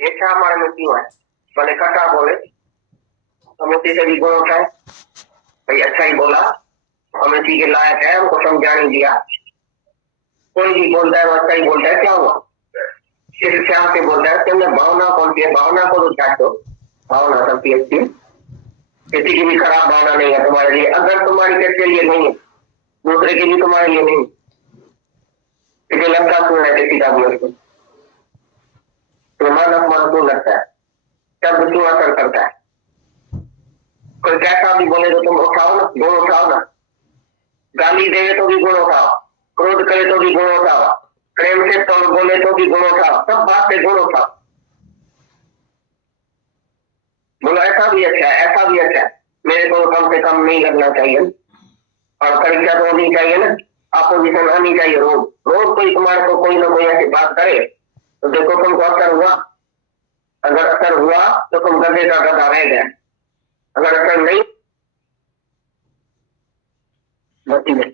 ऐसा हमारे में क्यों है? भले कटा बोले अमिति से भी गुण उठाए, भाई अच्छा ही बोला, अमिति के लायक है, उनको समझा नहीं दिया। कोई भी बोलता है वो अच्छा ही बोलता है, क्या हुआ? किस ख्याल से बोलता है? तुमने भावना कौन सी है? भावना को तो छाटो, भावना सबकी अच्छी, किसी की भी खराब भावना नहीं है तुम्हारे लिए। अगर तुम्हारी किसके लिए नहीं है, दूसरे के लिए तुम्हारे लिए नहीं, तुझे लगता क्यों है किसी का भी उसको? तुम्हारा अपमान क्यों लगता है? शब्द क्यों असर करता है? कोई कैसा भी बोले तो तुम उठाओ ना, गुण उठाओ ना। गाली दे तो भी गुण उठाओ, क्रोध करे तो भी गुण उठाओ, प्रेम से तो बोले तो भी गुण उठाओ, सब बात से गुण उठाओ। बोलो ऐसा भी अच्छा है, ऐसा भी अच्छा है, मेरे को कम से कम नहीं लगना चाहिए। और परीक्षा तो होनी चाहिए ना, अपोजिशन आनी चाहिए। रोज रोज कोई तुम्हारे को कोई ना कोई ऐसी बात करे तो देखो तुमको असर हुआ। अगर असर हुआ तो तुम गधे का गधा रह गए, अगर असर नहीं बची नहीं।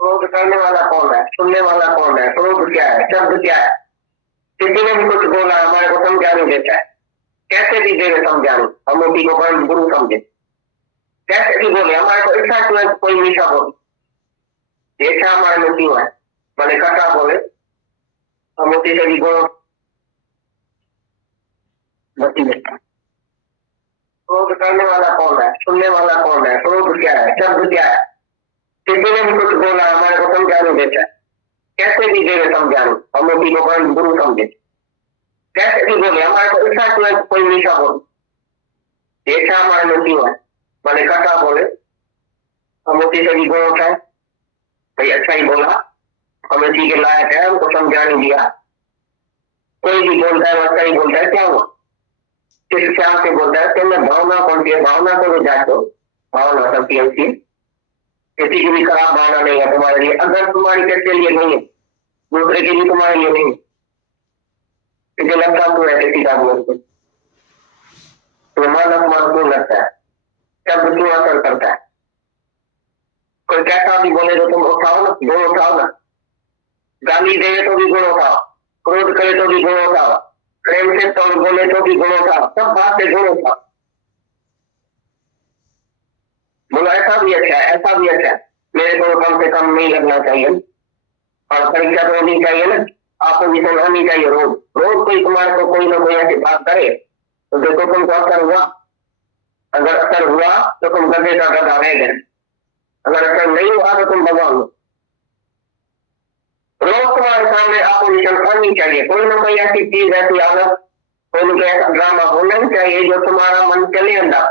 क्रोध करने वाला कौन है? सुनने वाला कौन है? क्रोध क्या है? शब्द क्या है? किसी ने भी कुछ बोला हमारे को समझा नहीं देता है, कैसे भी देवे समझा नहीं, हम उसी को बड़ी गुरु समझे। कैसे भी बोले हमारे को इच्छा क्यों है कोई मीठा बोले, इच्छा हमारे में क्यों है? भले कटा बोले हम उसी से भी गुण बची नहीं। क्रोध करने वाला कौन है? सुनने वाला कौन है? क्रोध क्या है? शब्द क्या है? किसी ने भी कुछ बोला हमारे को समझा नहीं देता है, कैसे भी देवे समझा नहीं, हम उसी को बड़ी गुरु समझे। कैसे भी बोले हमारे को इच्छा क्यों है कोई मीठा बोले, इच्छा हमारे में क्यों है? भले कटा बोले हम उसी से भी गुण उठाए, भाई अच्छा ही बोला, हम इसी के लायक है, उनको समझा नहीं दिया। कोई भी बोलता है वो अच्छा ही बोलता है, क्या हुआ? किस ख्याल से बोलता है? तुमने भावना कौन सी है? भावना को तो जांचो, भावना सबकी अच्छी, किसी की भी खराब भावना नहीं है तुम्हारे लिए। अगर तुम्हारी किसके लिए नहीं है, दूसरे के लिए तुम्हारे लिए नहीं, तुझे लगता क्यों है किसी का भी उसको? तुम्हारा अपमान क्यों लगता है? शब्द क्यों असर करता है? कोई कैसा भी बोले तो तुम उठाओ ना, गुण उठाओ ना। गाली दे तो भी गुण उठाओ, क्रोध करे तो भी गुण उठाओ, प्रेम से तो बोले तो भी गुण उठाओ, सब बात से गुण उठाओ। बोलो ऐसा भी अच्छा है, ऐसा भी अच्छा है, मेरे को कम से कम नहीं लगना चाहिए। और परीक्षा तो होनी चाहिए ना, अपोजिशन होनी चाहिए। रोज रोज कोई तुम्हारे को कोई ना कोई ऐसी बात करे तो देखो तुमको असर हुआ। अगर असर हुआ तो तुम गधे का गधा रह गए, अगर असर नहीं हुआ तो तुम भगवान हो। रोज तुम्हारे सामने अपोजिशन होनी चाहिए, कोई ना कोई ऐसी चीज ऐसी आदत, कोई ना कोई ऐसा ड्रामा होना ही चाहिए जो तुम्हारा मन चले अंदर।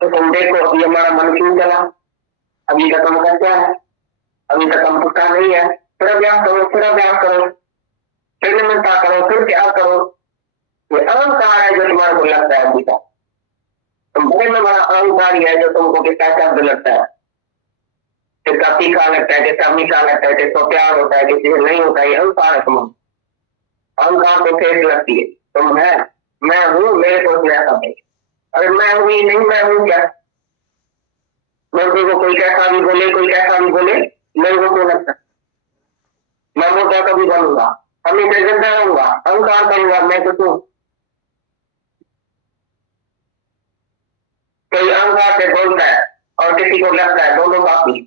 तो तुम देखो अभी हमारा मन क्यों चला, अभी तक हम क्या है, अभी तक हम पक्का नहीं है, फिर अभ्यास करो, फिर अभ्यास करो, फिर निमंत्रण करो, फिर क्या करो। ये अहंकार है जो तुम्हारे को लगता है अभी तक, तुम बड़े में बड़ा अहंकार है जो तुमको कितना शब्द लगता है, किसका तीखा लगता है, किसका मीठा लगता है, किसको प्यार होता है, किसी को नहीं होता है। अहंकार है तुम, अहंकार को ठेस लगती है। तुम है मैं हूँ, मेरे को ऐसा नहीं, अरे मैं हूँ ही नहीं, मैं हूँ क्या? मेरे को कोई कैसा भी बोले, कोई कैसा भी बोले, मेरे को क्यों लगता? मैं मोटा कभी बनूंगा, हमेशा जिंदा रहूंगा, अहंकार करूंगा, मैं कुछ हूँ। कोई अहंकार से बोलता है और किसी को लगता है, दोनों पापी।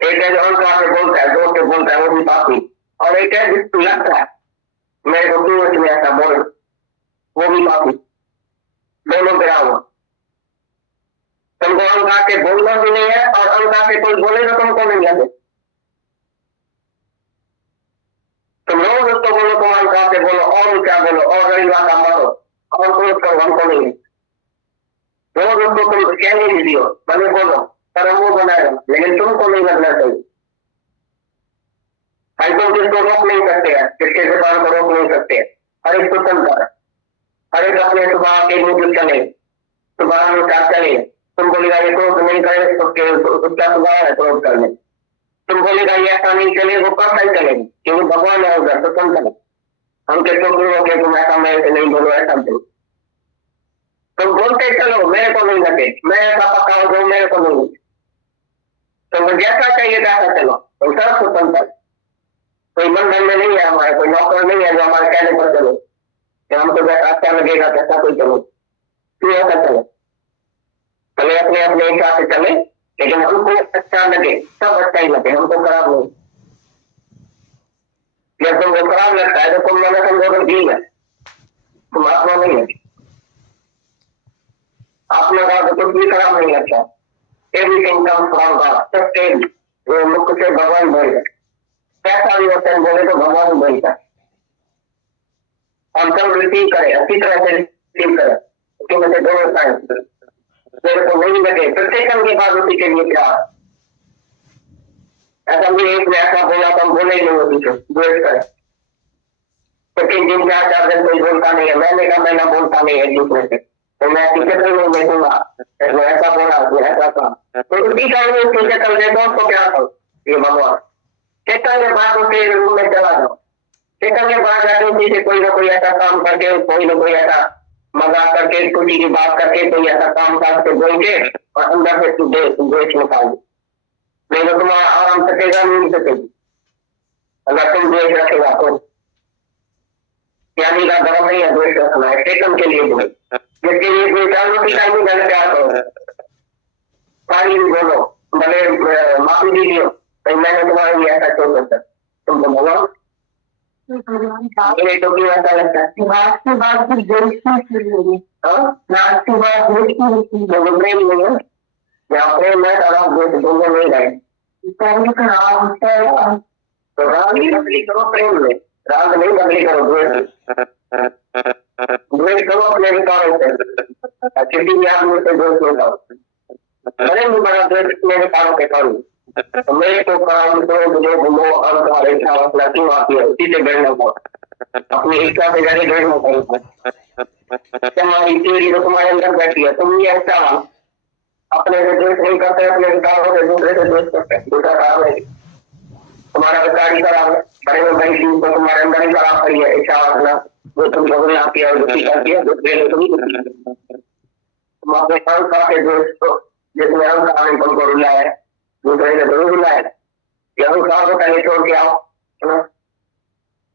एक है जो अहंकार से बोलता है, जोर से बोलता है, वो भी पापी। और एक है जिसको लगता है मेरे को क्यों इसमें ऐसा बोल, वो भी पापी। दोनों गिरा हुआ। तुमको अहंकार से बोलना भी नहीं है और अहंकार से कोई बोले तो तुमको नहीं लगे। तुम रोज उसको बोलो, तुम अहंकार से बोलो और क्या बोलो, और गरीब का मारो और क्रोध करो, हमको नहीं। रोज उसको तुम कहने भी दियो, भले बोलो, पर वो बनाएगा, लेकिन तुमको नहीं लगना चाहिए। भाई तुम किसको रोक नहीं सकते हैं, किसके जुबान को रोक नहीं सकते हैं। हर एक स्वतंत्र है, हर एक अपने स्वभाव के मुझे चले, स्वभाव अनुसार चले। तुम बोलेगा ये क्रोध नहीं करे तो उसका स्वभाव है क्रोध करने, तुम बोलेगा ये ऐसा नहीं चले, वो कब सही चलेगी, क्योंकि भगवान है उधर स्वतंत्र है। हम किसको क्यों रोके, तुम ऐसा मेरे से नहीं बोलो, ऐसा बोलो। तुम बोलते चलो, मेरे को नहीं लगे, मैं ऐसा पक्का हो जाऊं, मेरे को नहीं लगे। तुमको जैसा चाहिए वैसा चलो, तुम सब स्वतंत्र। कोई बंधन में नहीं है हमारे, कोई नौकर नहीं है जो हमारे कहने पर चलो कि हमको जैसा अच्छा लगेगा कैसा कोई चलो, क्यों ऐसा चले? चले अपने अपने हिसाब से चले, लेकिन हमको अच्छा लगे, सब अच्छा ही लगे, हमको खराब नहीं। जब तुमको खराब लगता है तो तुम मैंने समझो जीव है, तुम आत्मा नहीं है। आत्मा का तो कुछ भी खराब नहीं लगता। एवरीथिंग कम्स फ्रॉम गॉड, सबके मुख से भगवान बोल, कैसा भी होता है बोले तो भगवान बोलता है। हम सब रिसीव करें, अच्छी तरह से रिसीव करें, उसके में से दो होता है, मेरे को नहीं लगे प्रत्येक के बाद उसी के लिए प्यार। ऐसा भी एक ने ऐसा बोला तो हम बोले ही नहीं उसी से द्वेष करें। लेकिन जिन 4-4 दिन कोई बोलता नहीं है, मैंने कहा मैं ना बोलता नहीं है एक दूसरे से, तो मैं किसी से नहीं देखूंगा ऐसा बोला ऐसा था, तो उसी का उसकी शक्ल देखो तो क्या करो ये भगवान चेतन के पास उसके रूम में चला जाओ, चेतन के पास जाके उसी से कोई ना कोई ऐसा काम करके, कोई ना कोई ऐसा मजाक करके, खुशी की बात करके, कोई ऐसा काम करके बोल के और अंदर से तू द्वेष निकाल दे, नहीं तो तुम्हारा आराम सकेगा नहीं सकेगी। अगर तुम द्वेष रखेगा तो ज्ञानी का धर्म नहीं है द्वेष रखना है, चेतन के लिए द्वेष, जिसके लिए क्या करो, सारी भी बोलो, भले माफी भी लियो, तो मैंने तुम्हारे लिए ऐसा क्यों करता, तुमको बोलो मेरे तो क्यों ऐसा लगता है, बात की बात की द्वेष की होगी, बात की बात द्वेष की जो प्रेम नहीं है, जहाँ प्रेम है तब आप द्वेष दोनों नहीं रहे, तो राग नहीं बदली करो प्रेम में, राग नहीं बदली करो द्वेष, द्वेष करो अपने विकारों से, किसी भी आदमी से द्वेष नहीं करो, भले भी बड़ा द्वेष अपने विकारों के करूँ, तो मेरे को काम करो मुझे घूमो और तुम्हारे इच्छा वासना क्यों आती है, उसी से भिड़ना पड़ो, अपनी इच्छा से जाके भिड़ना पड़ेगा, तुम्हारी तेरी तो तुम्हारे अंदर बैठी है, तुम ये अच्छा अपने से द्वेष नहीं करते, अपने विकारों से दूसरे से द्वेष करते, दूसरा काम है तुम्हारा विकार ही खराब है, बड़े में बड़ी चीज तो तुम्हारे अंदर ही खराब पड़ी है, इच्छा वासना जो तुम भोगने आती है और दुखी करती है, दूसरे ने तुम्हें तुम अपने काम खाते द्वेष को, जिसमें हम काम तुमको रुला है, दूसरे ने जरूर रुला है, यह काम को पहले छोड़ के आओ, है ना?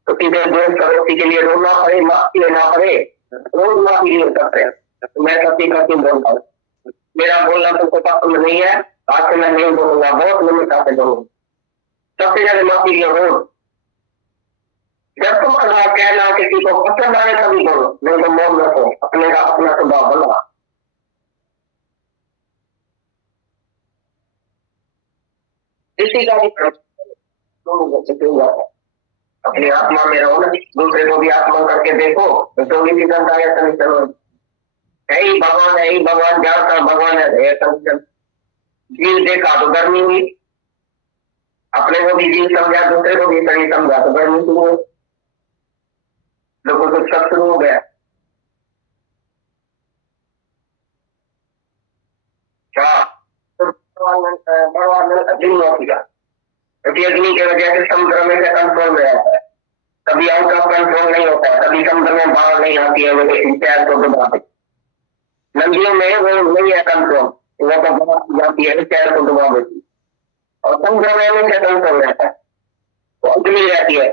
तो सीधे द्वेष करो, उसी के लिए रोना पड़े, माफी लेना पड़े, रोज माफी नहीं करते हैं, तो मैं सत्य का क्यों बोलता हूँ, मेरा बोलना तुमको पसंद नहीं है, आज से मैं नहीं बोलूंगा, बहुत निम्रता से बोलूंगा, सबसे ज्यादा माफी लियो रोज, जब तुम कहना किसी को पसंद आए तभी बोलो, नहीं तो मौन रखो, अपने का अपना स्वभाव बना। इसी का अपनी आत्मा में रहो ना, दूसरे को भी आत्मा करके देखो, तो जो भी निकलता है संचलन है ही भगवान, है ही भगवान, जानता भगवान है संचलन, जीव देखा तो गर्मी हुई, अपने को भी जीव समझा, दूसरे को भी शरीर समझा तो गर्मी शुरू हो, लोगों को सब शुरू हो गया। अग्नि की वजह से समुद्र में से कंट्रोल में रहता है, कभी आउट ऑफ कंट्रोल नहीं होता है, कभी समुद्र में बाढ़ नहीं आती है, वो पैर को डुबा दे, नदियों में वो नहीं है कंट्रोल, वो तो बाढ़ जाती है पैर को डुबा देती, और समुद्र में हमेशा कंट्रोल रहता है, वो अग्नि रहती है,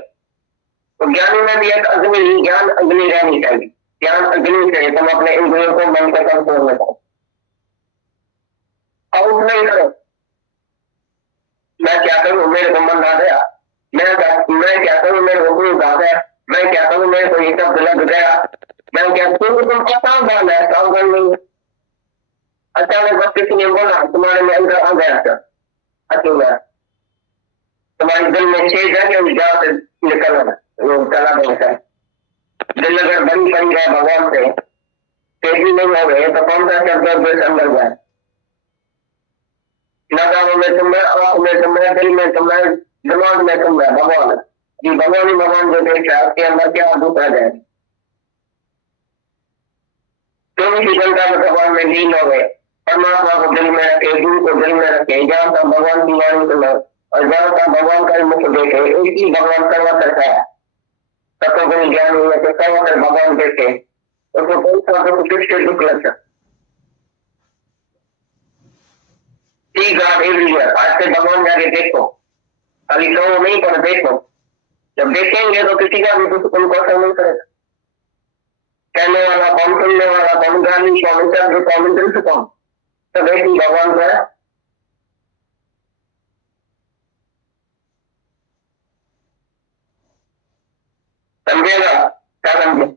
तो ज्ञान में भी एक अग्नि, ज्ञान अग्नि रहनी चाहिए, ज्ञान अग्नि चाहिए, तुम अपने इंद्रियों को मन का कंट्रोल में करो, आउट नहीं करो, मैं क्या करूं मेरे को मन आ गया, मैं क्या करूं मेरे को गुरु आ गया, मैं क्या करूं मेरे को ये सब लग गया, मैं क्या करूं, तुम पता डालना है, काम कर नहीं, अचानक बस किसी ने बोला तुम्हारे में अंदर आ गया था, अच्छा तुम्हारे दिल में छेद है कि जहाँ से निकलना वो चला गया, दिल अगर बंद बन गया भगवान से, तेजी नहीं हो गए तो कौन सा शब्द अंदर जाए, नगामों में तुम्हें, आंखों में तुम्हें, दिल में तुम्हें, दिमाग में तुम्हें भगवान जी, भगवान ही भगवान जो देख रहा है उसके अंदर क्या दूसरा जाए, 24 घंटा में भगवान में लीन हो गए, परमात्मा को दिल में रखे, गुरु को दिल में रखे, जहाँ तक भगवान की वाणी सुनो और जहाँ तक भगवान का मुख देखे, एक ही भगवान सर्वत्र है, तत्वज्ञान ज्ञान हुए तो सर्वत्र भगवान देखे, उसको कोई सा किसके दुख लग सकता, God everywhere, आज से भगवान जाके देखो, खाली कहो नहीं पर देखो, जब देखेंगे तो किसी का भी कुछ उनको असर नहीं करेगा। कहने वाला कौन, सुनने वाला कौन, गाली कौन, शब्द कौन, दृश्य कौन, सब एक ही भगवान का है। समझेगा क्या समझे?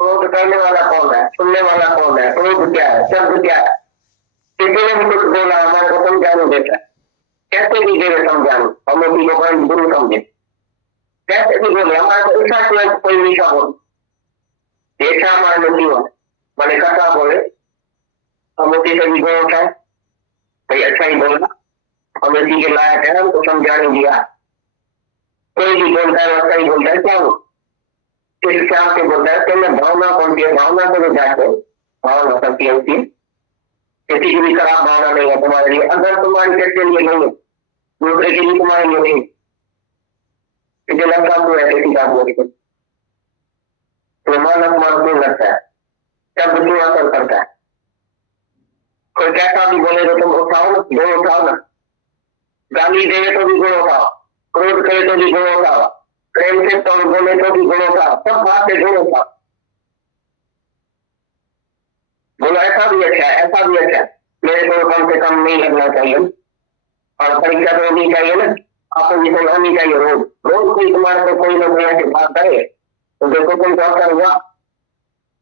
क्रोध करने वाला कौन है, सुनने वाला कौन है, क्रोध क्या है, शब्द क्या है? किसी ने भी कुछ बोला हमारे को समझाने देता, कैसे भी देवे समझाने, हमें भी लोग गुरु समझे, कैसे भी बोले हमारे को ऐसा कोई मीठा बोल, ऐसा हमारे में क्यों है, मैंने कथा बोले हमें से भी गुण उठाए, भाई अच्छा ही बोलना, हमें सी के लायक है, हमको समझाने दिया। कोई भी बोलता है अच्छा ही बोलता है, क्या हो किस क्या से बोलता है, तो मैं भावना कौन सी भावना को जाते भावना सबकी होती है, किसी की भी खराब भावना नहीं है तुम्हारे लिए, अगर तुम्हारी किसके लिए नहीं है, दूसरे के लिए तुम्हारे लिए नहीं, मुझे लगता है ऐसे की बात बोली तो मानव मान क्यों लगता है, शब्द क्यों असर करता है? कोई कैसा भी बोले तो तुम उठाओ ना, गुण उठाओ ना, गाली दे तो भी गुण उठाओ, क्रोध करे तो भी गुण उठाओ, प्रेम से तो बोले तो भी गुण उठाओ, सब बात से गुण उठाओ, बोलो ऐसा भी अच्छा है, ऐसा भी अच्छा है, मेरे को कम से कम नहीं लगना चाहिए, और परीक्षा तो होनी चाहिए ना, अपोजिशन होनी चाहिए, रोज रोज कोई तुम्हारे को कोई ना कोई ऐसी बात करे तो देखो तुमको असर हुआ,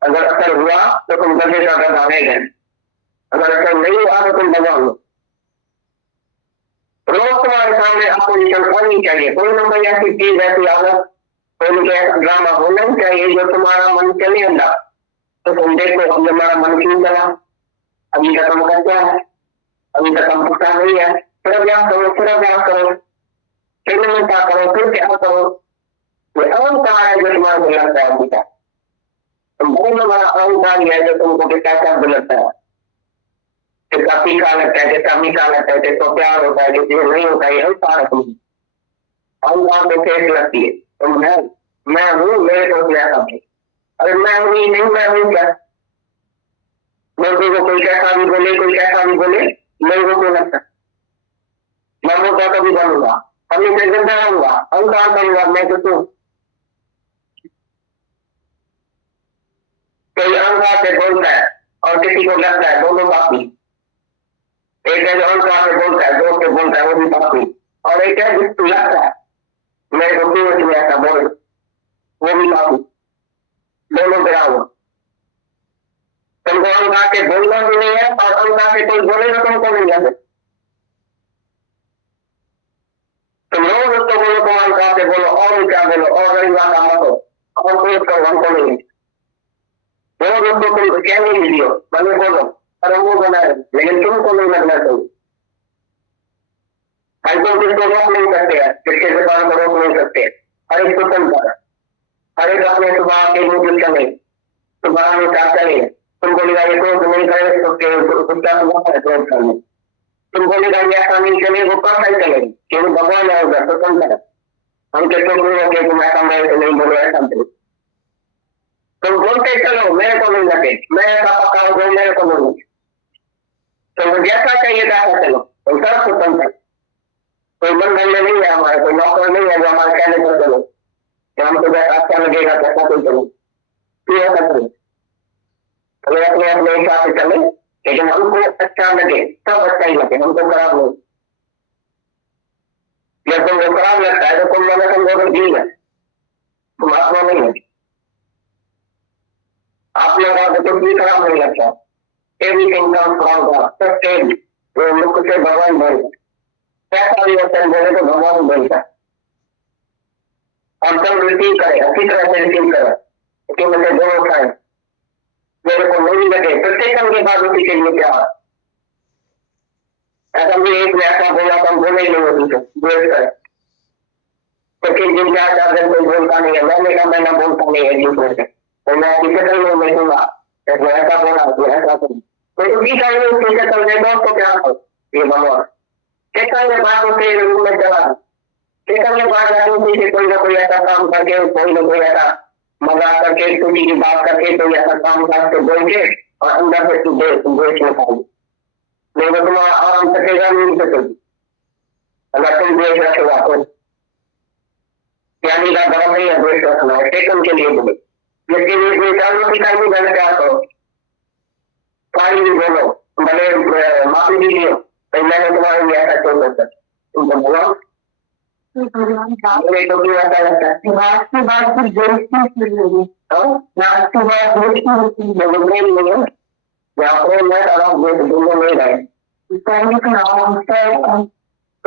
अगर असर हुआ तो तुम गधे का गधा रहेगा, अगर असर नहीं हुआ तो तुम भगवान लो। रोज तुम्हारे सामने अपोजिशन होनी चाहिए, कोई ना कोई ऐसी चीज ऐसी आदत कोई ऐसा ड्रामा होना चाहिए जो तुम्हारा मन चले अंदर, तो तुम देखो अब हमारा मन क्यों चला, अभी तक हम क्या है, अभी तक हम पक्का नहीं है, फिर अभ्यास करो, फिर अभ्यास करो, फिर नियमता करो, फिर क्या करो, ये अहंकार है जो तुम्हारे को लगता है अभी तक, बहुत बड़ा अहंकार है जो तुमको कैसा लगता है, कितना तीखा लगता है, कितना मीठा लगता है, कितना प्यार होता है, किसी नहीं होता है, अहंकार है तुम, अहंकार को फेस लगती है, तो मैं हूँ, मेरे को क्या समझे, अरे मैं हूँ नहीं, मैं हूँ क्या, मेरे को कोई कैसा भी बोले, कोई कैसा भी बोले, मेरे को क्यों लगता, मैं मोटा कभी बनूंगा, अभी मैं जिंदा रहूंगा, अहंकार करूंगा, मैं कुछ कोई अहंकार से बोलता है और किसी को लगता है, दोनों पापी, एक है जो अहंकार से बोलता है, जोर से बोलता है, वो भी पापी, और एक है जिसको लगता है मेरे को क्यों ऐसा बोल, वो भी पापी, दोनों गिरा हुआ, तुमको अहंकार से बोलना भी नहीं है और अहंकार से कोई बोलेगा तुमको नहीं लगे, तुम रोज उसको बोलो, तुम अहंकार से बोलो और क्या बोलो, और गरीब का मत हो, और कोई करो हमको नहीं, रोज उसको तुम क्या नहीं दियो, भले बोलो, अरे वो बना है लेकिन तुमको नहीं लगना चाहिए, भाई तुम किसको रोक नहीं सकते हैं, किसके दुकान को रोक नहीं सकते, हर एक तुम कर, हर एक अपने सुबह के मूड चले, सुबह में क्या चले, तुम बोलेगा ये क्रोध नहीं करे तो कुत्ता हुआ है क्रोध करने, तुम बोलेगा ये ऐसा नहीं चले, वो कैसा ही चलेगी, क्योंकि भगवान है उधर तो तुम करो, हम किसको बोलोगे तुम ऐसा मेरे को नहीं बोलो, ऐसा बोलो, तुम बोलते चलो मेरे को नहीं लगे, मैं ऐसा पक्का हो जाऊँ मेरे को नहीं लगे, तो जैसा चाहिए वैसा चलो, तुम सब कुछ तुम करो, कोई बंधन में नहीं है हमारे, कोई नौकर नहीं है जो हमारे कहने पर चलो, हमको जैसा अच्छा लगेगा कैसा कोई चलो, क्यों ऐसा करो, हमें अपने अपने हिसाब से चले, लेकिन हमको अच्छा लगे, सब अच्छा ही लगे, हमको खराब नहीं, जब तुमको खराब लगता है तो तुम मैंने समझो जीव है, तुम आत्मा नहीं है, आत्मा का तो कुछ भी खराब नहीं लगता, एवरीथिंग कम्स फ्रॉम गॉड, सब तो मुख से भगवान बोलता, कैसा भी वचन बोले तो भगवान बोलता, हम सब रिसीव करें, अच्छी तरह से रिसीव करें, क्योंकि मुझे दोनों उठाए, मेरे को नहीं लगे, प्रत्येक के बाद उसी के लिए क्या है, ऐसा भी एक में ऐसा बोला तो हम बोले ही नहीं होती तो द्वेष करें, तो किस दिन क्या 4 दिन कोई बोलता नहीं है, मैंने कहा मैं बोलता नहीं है दूसरे से, तो मैं किसी तरह में बैठूंगा, ऐसा बोला तो ऐसा करूँ, तो उसी का किसी तरह से दोस्त तो क्या करो, ये भगवान कितना में बात होते रूप में चला, कितना में बात आती से कोई ना कोई ऐसा काम करके कोई ना कोई ऐसा मजाक करके छोटी की बात करके तो ऐसा काम करके बोल के और अंदर से तू द्वेष निकाल, नहीं तो तुम्हारा आराम सकेगा नहीं सकेगी। अगर तुम द्वेष रखेगा तो ज्ञानी का धर्म नहीं है द्वेष रखना है, टेकन के लिए बोले, लेकिन ये द्वेषालु दिखाई नहीं मैंने क्या करो पानी भी बोलो भले माफी भी लियो तो मैंने तुम्हारे लिए ऐसा क्यों करता तुमको बोला तो क्यों ऐसा लगता है रात की बात फिर बेइज्जती होगी, रात की बात बेइज्जती नहीं है यहाँ पे मैं आराम दोनों नहीं रहे तो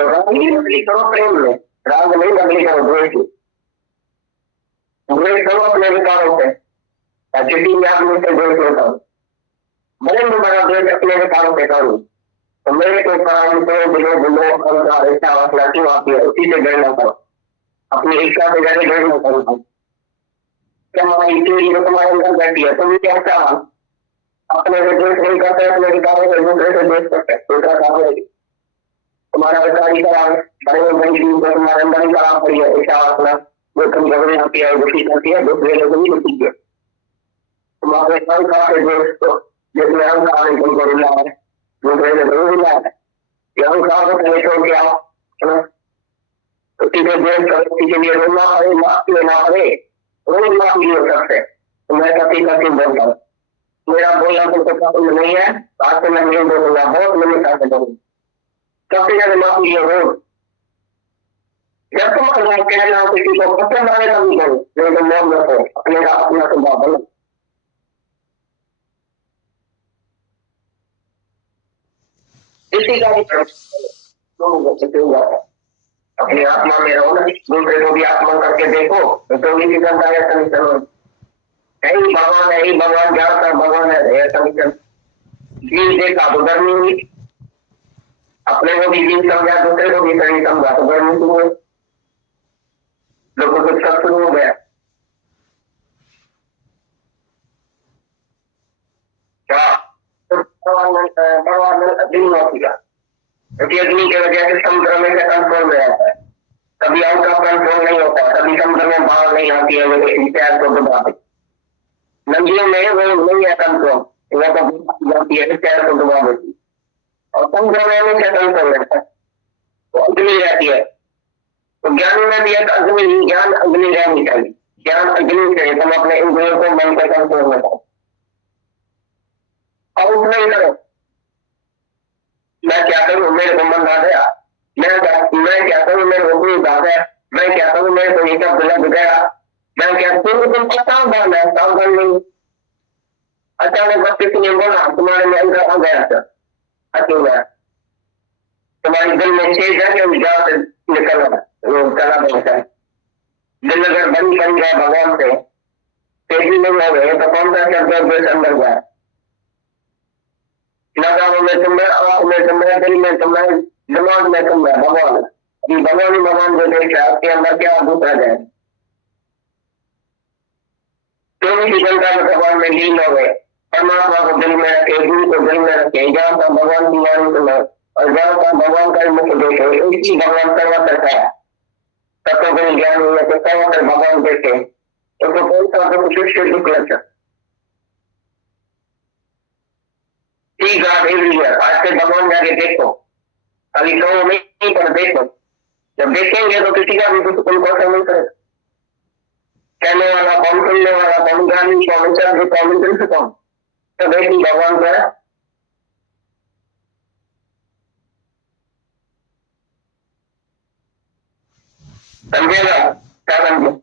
राग करो प्रेम में, राग नहीं बदली करो द्वेष करो अपने विकारों से, चिट्ठी में आप मुझसे द्वेष लेता हूँ भले तुम्हारा द्वेष अपने विकारों से करूँ तो मेरे को काम को दिलो ऐसा वासना क्यों आती है उसी से डरना करो, अपनी इच्छा से जाके डरना करो। क्या हमारी चोरी जो तुम्हारे अंदर बैठी है तुम क्या चाह अपने से द्वेष नहीं करते, अपने विकारों से दूसरे से द्वेष करते, दूसरा काम है तुम्हारा विकार ही खराब है, बड़े बड़ी चीज को तुम्हारे अंदर ही खराब पड़ी है, इच्छा वासना जो तुम झगड़े होती है दुखी करती है दूसरे लोग भी दुखी है, तुम्हारे अहंकार से द्वेष को जिसमें अहंकार है तुमको रुला है दूसरे से जरूर रुला है, अहंकार को पहले छोड़ के आओ है ना, उसी को द्वेष करो, उसी के लिए रोना हरे माफी लेना हरे रोज माफी लियो सबसे, तो मैं कभी कभी बोलता हूँ मेरा बोलना तुमको पसंद नहीं है आज से मैं नहीं बोलूंगा, बहुत निमित्ता से बोलूंगा, सबसे ज्यादा माफी लियो रोज, जब तुम कह रहे हो किसी को पसंद आने का भी करो नहीं तो मौन रखो अपने का अपना स्वभाव बनो। इसी का अपनी आत्मा में रहो ना, दूसरे को भी आत्मा करके देखो तो भी निकलता है समीकरण, यही भगवान ज्ञाता भगवान है समीकरण, जीव देखा तो गर्मी हुई, अपने को भी जीव समझा दूसरे को भी शरीर समझा तो गर्मी शुरू हुई, लोगों को सब शुरू हो गया क्या भगवान अग्नि की वजह से समुद्र में कंट्रोल में आता है, कभी आउट ऑफ कंट्रोल नहीं होता, कभी समुद्र में बाढ़ नहीं आती है वो पैर को डुबा देती, नदियों में वो नहीं है कंट्रोल, वो तो जाती है पैर को डुबा देती और समुद्र में हमेशा कंट्रोल रहता है तो अग्नि रहती है, तो ज्ञान में भी एक अग्नि ज्ञान अग्नि रहनी चाहिए, ज्ञान अग्नि से तुम अपने इंद्रियों को मन के कंट्रोल में करो आउट नहीं करो, मैं क्या करूं मेरे को मन आ गया, मैं क्या करूं मेरे को कोई आ गया, मैं क्या करूं मेरे को ये सब गलत गया, मैं क्या तुमको सावधान है सावधान नहीं, अचानक बस किसी ने बोला तुम्हारे में अंदर आ गया सर अचू गया, तुम्हारे दिल में छेद है कि जहाँ से निकलना वो चला बनता है, दिल अगर बंद बन गया भगवान से तेजी नहीं हो गए तो कौन सा शब्द अंदर गया, नगारों में तुम आंख में तुम दिल में तुम दिमाग में तुम भगवान, अभी भगवान ही भगवान जो देखा आपके अंदर क्या दूसरा जाए, चौबीस घंटा में भगवान में लीन हो गए, परमात्मा को दिल में रखे गुरु को दिल में रखे, जहाँ का भगवान की वाणी सुनो और जहाँ का भगवान का मुख देखे, एक ही भगवान सर्वत्र है, तत्व ज्ञान हुआ तो सर्वत्र भगवान देखे तो कौन सा दुख शिष्य दुख लग ठीक है, आज से भगवान जाके देखो, अभी कहो नहीं पर देखो, जब देखेंगे तो किसी का भी कुछ उनको असर नहीं करेगा, कहने वाला कौन सुनने वाला कौन ज्ञानी कौन चंद्र कौन दृश्य कौन, तो देखिए भगवान का समझेगा क्या समझे,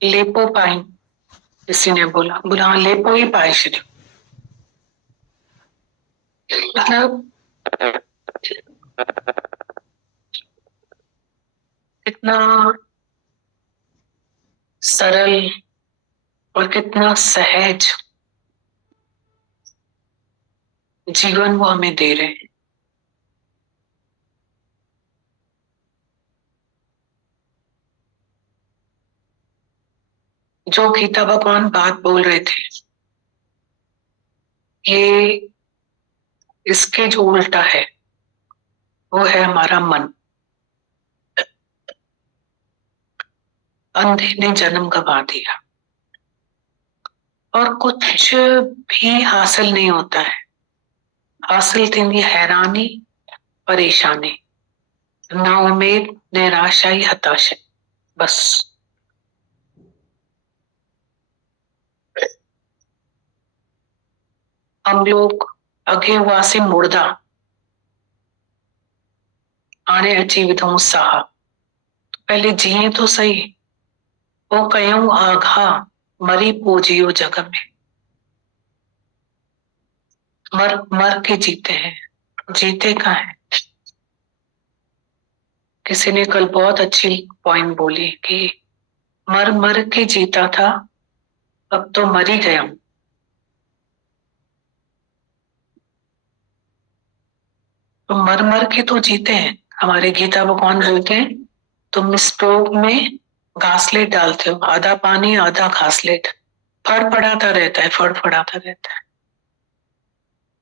लेपो पाई, किसी ने बोला बुरा लेपो ही पाए श्री, मतलब कितना सरल और कितना सहज जीवन वो हमें दे रहे हैं, जो गीता भगवान बात बोल रहे थे, ये इसके जो उल्टा है वो है हमारा मन। अंधे ने जन्म गंवा दिया और कुछ भी हासिल नहीं होता है। हासिल थी हैरानी, परेशानी, नाउम्मीद, निराशाई, हताशा, बस। हम लोग अगे हुआ से मुर्दा आने अची विधों साहा, तो पहले जिए तो सही। वो कयूं आघा मरी पूजियो जग में। मर मर के जीते हैं, जीते कहाँ है। किसी ने कल बहुत अच्छी पॉइंट बोली कि मर मर के जीता था, अब तो मर ही गया हूं। तो मर मर के तो जीते हैं। हमारे गीता भगवान बोलते हैं, तुम स्टोव में घासलेट डालते हो, आधा पानी आधा घासलेट, फड़फड़ाता रहता है, फड़फड़ाता रहता है।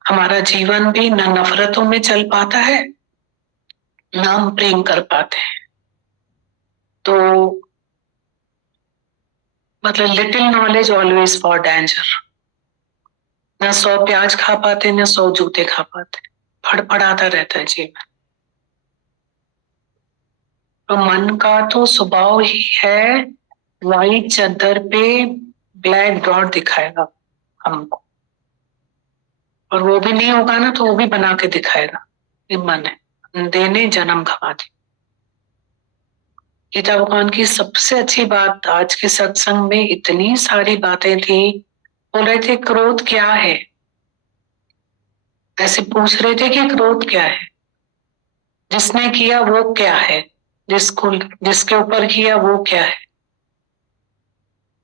हमारा जीवन भी न नफरतों में चल पाता है, न हम प्रेम कर पाते हैं। तो मतलब little knowledge always for danger. न 100 प्याज खा पाते, न 100 जूते खा पाते, फड़फड़ाता रहता है जीवन। तो मन का तो स्वभाव ही है, व्हाइट चादर पे ब्लैक डॉट दिखाएगा हमको, और वो भी नहीं होगा ना तो वो भी बना के दिखाएगा। ये मन है, देने जन्म गंवा दी। गीता भगवान की सबसे अच्छी बात, आज के सत्संग में इतनी सारी बातें थी। बोल रहे थे क्रोध क्या है, ऐसे पूछ रहे थे कि क्रोध क्या है, जिसने किया वो क्या है, जिसके ऊपर किया वो क्या है।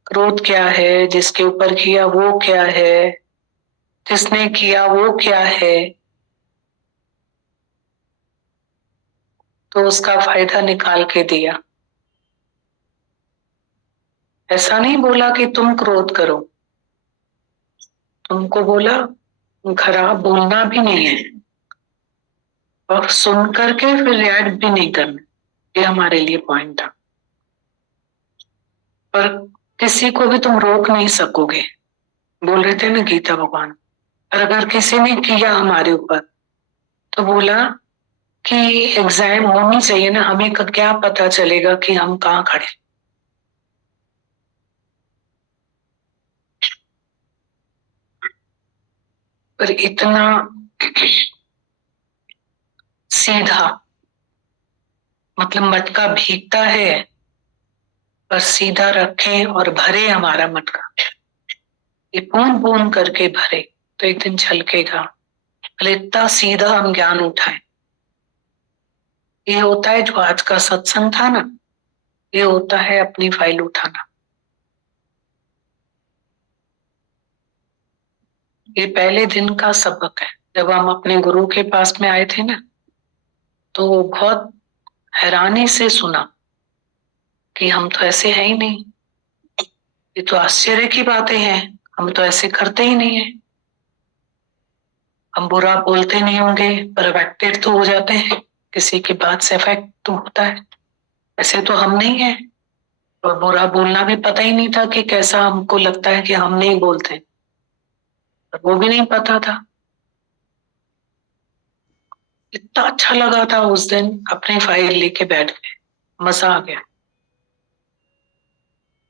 क्रोध क्या है, जिसके ऊपर किया वो क्या है, जिसने किया वो क्या है। तो उसका फायदा निकाल के दिया। ऐसा नहीं बोला कि तुम क्रोध करो, तुमको बोला खराब बोलना भी नहीं है और सुन करके फिर रिएक्ट भी नहीं करना। ये हमारे लिए पॉइंट था। पर किसी को भी तुम रोक नहीं सकोगे, बोल रहे थे ना गीता भगवान। और अगर किसी ने किया हमारे ऊपर तो बोला कि एग्जाम होनी चाहिए ना, हमें क्या पता चलेगा कि हम कहाँ खड़े। पर इतना सीधा, मतलब मटका भीगता है पर सीधा रखें और भरे हमारा मटका, ये बूंद बूंद करके भरे तो एक दिन छलकेगा। भले इतना सीधा हम ज्ञान उठाएं। ये होता है जो आज का सत्संग था ना, ये होता है अपनी फाइल उठाना। ये पहले दिन का सबक है। जब हम अपने गुरु के पास में आए थे ना, तो बहुत हैरानी से सुना कि हम तो ऐसे हैं ही नहीं, ये तो आश्चर्य की बातें हैं, हम तो ऐसे करते ही नहीं है। हम बुरा बोलते नहीं होंगे पर अफेक्टेड तो हो जाते हैं, किसी की बात से अफेक्ट तो होता है। ऐसे तो हम नहीं है, और बुरा बोलना भी पता ही नहीं था कि कैसा, हमको लगता है कि हम नहीं बोलते, पर वो भी नहीं पता था। इतना अच्छा लगा था उस दिन, अपनी फाइल लेके बैठ गए, मजा आ गया।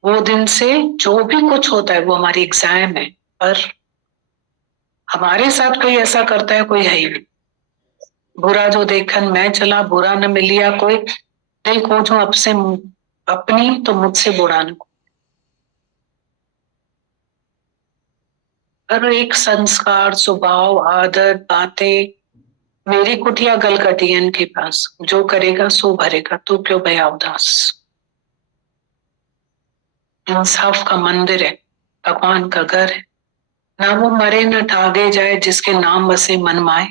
वो दिन से जो भी कुछ होता है वो हमारी एग्जाम है, पर हमारे साथ कोई ऐसा करता है कोई है ही नहीं। बुरा जो देखन मैं चला, बुरा न मिलिया कोई, दिल खोजो अब से अपनी तो मुझसे बुरा न। पर एक संस्कार, स्वभाव, आदत, बातें, मेरी कुटिया गलगटियन के पास, जो करेगा सो भरेगा, तू क्यों भया उदास। इंसाफ का मंदिर है, भगवान का घर है। ना वो मरे न ठागे जाए, जिसके नाम बसे मन माए।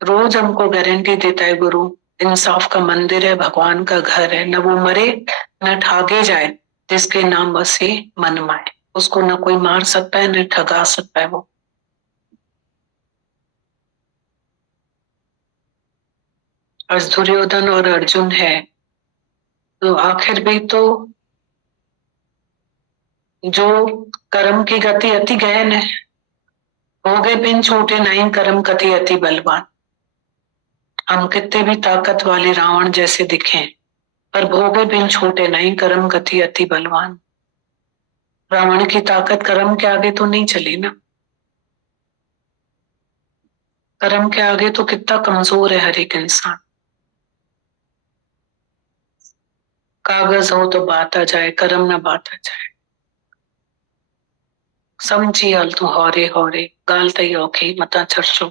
रोज हमको गारंटी देता है गुरु, इंसाफ का मंदिर है, भगवान का घर है, न वो मरे न ठागे जाए, जिसके नाम बस ये मनमाए, उसको न कोई मार सकता है न ठगा सकता है। वो आज दुर्योधन और अर्जुन है, तो आखिर भी तो जो कर्म की गति अति गहन है, भोगे बिन छोटे नहीं कर्म कति अति बलवान। हम कितने भी ताकत वाले रावण जैसे दिखें, पर भोगे बिन छोटे नहीं कर्म गति अति बलवान। रावण की ताकत कर्म के आगे तो नहीं चली ना। कर्म के आगे तो कितना कमजोर है हर एक इंसान। कागज हो तो बात आ जाए, कर्म ना बात आ जाए। समझी हल तू हौरे हौरे गाल तई औखी मता चर्चो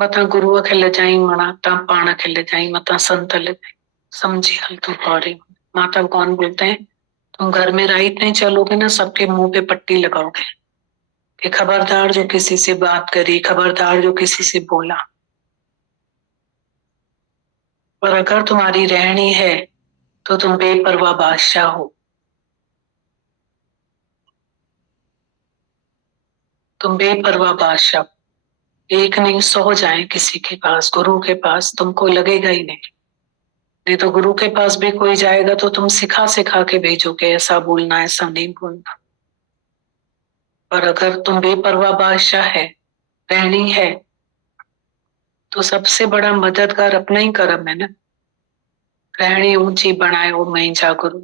मता गुरु खिल जाई मना ता पाण खिल जाई मता संत ले जाई। समझी हल तू हौरे। माता कौन बोलते हैं, तुम घर में राइट नहीं चलोगे ना, सबके मुंह पे पट्टी लगाओगे कि खबरदार जो किसी से बात करी, खबरदार जो किसी से बोला। और अगर तुम्हारी रहनी है तो तुम बेपरवाह बादशाह हो। तुम बेपरवाह बादशाह, एक नहीं 100 जाए किसी के पास, गुरु के पास, तुमको लगेगा ही नहीं। नहीं तो गुरु के पास भी कोई जाएगा तो तुम सिखा सिखा के भेजोगे, ऐसा बोलना ऐसा नहीं बोलना। और अगर तुम बेपरवाह बादशाह है, रहनी है, तो सबसे बड़ा मददगार अपना ही कर्म है ना। रहनी ऊंची बनाए ओ मई जा गुरु,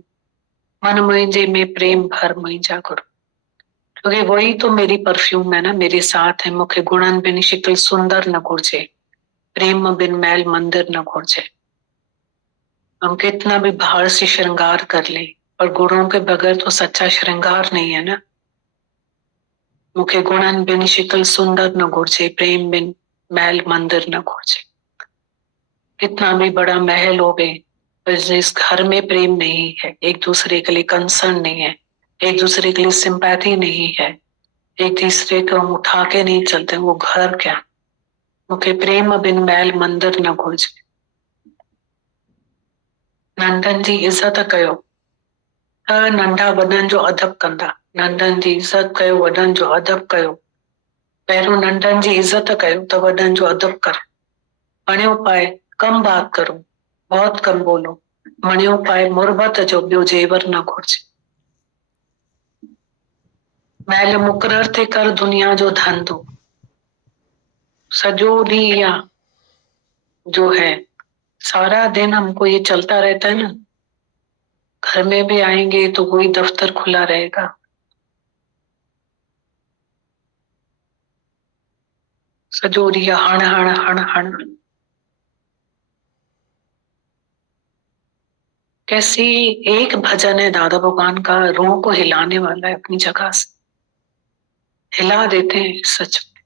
मन मुझे में प्रेम भर मई जा गुरु। क्योंकि वही तो मेरी परफ्यूम है ना, मेरे साथ है। मुखे गुणन बिन शिकल सुंदर न घुर्जे, प्रेम बिन मैल मंदिर न घुर्जे। हम कितना भी बाहर से श्रृंगार कर ले, और गुणों के बगैर तो सच्चा श्रृंगार नहीं है ना। मुखे गुणन बिन शिकल सुंदर न घुर्जे, प्रेम बिन मैल मंदिर न घुर्जे। कितना भी बड़ा महल हो गए, पर जिस घर में प्रेम नहीं है, एक दूसरे के लिए कंसर्न नहीं है, एक दूसरे के लिए सिंपैथी नहीं है, एक दूसरे को हम उठा के नहीं चलते, वो घर क्या। मुखे प्रेम बिन मैल मंदिर न घुर्जे। नंदन जी इज्जत कयो, नंढा वॾनि जो अदब कंदा। नंढनि जी इज़त कयो, वॾनि जो अदब कयो। पहिरियों नंढनि जी इज़त कयो त वॾनि जो अदब करो। मणियो पाए कम बात करो, बहुत कम बोलो। मणियो पाए मुरबत जो ॿियो जेवर न घुर्जे। महल मुक़रर थे कर दुनिया जो धंधो, सजो ॾींहुं या जो है सारा दिन हमको ये चलता रहता है ना। घर में भी आएंगे तो वही दफ्तर खुला रहेगा। सजो ॾींहुं हण हण हण हण। कैसी एक भजन है दादा भगवान का, रूह को हिलाने वाला है, अपनी जगह से हिला देते हैं सच में।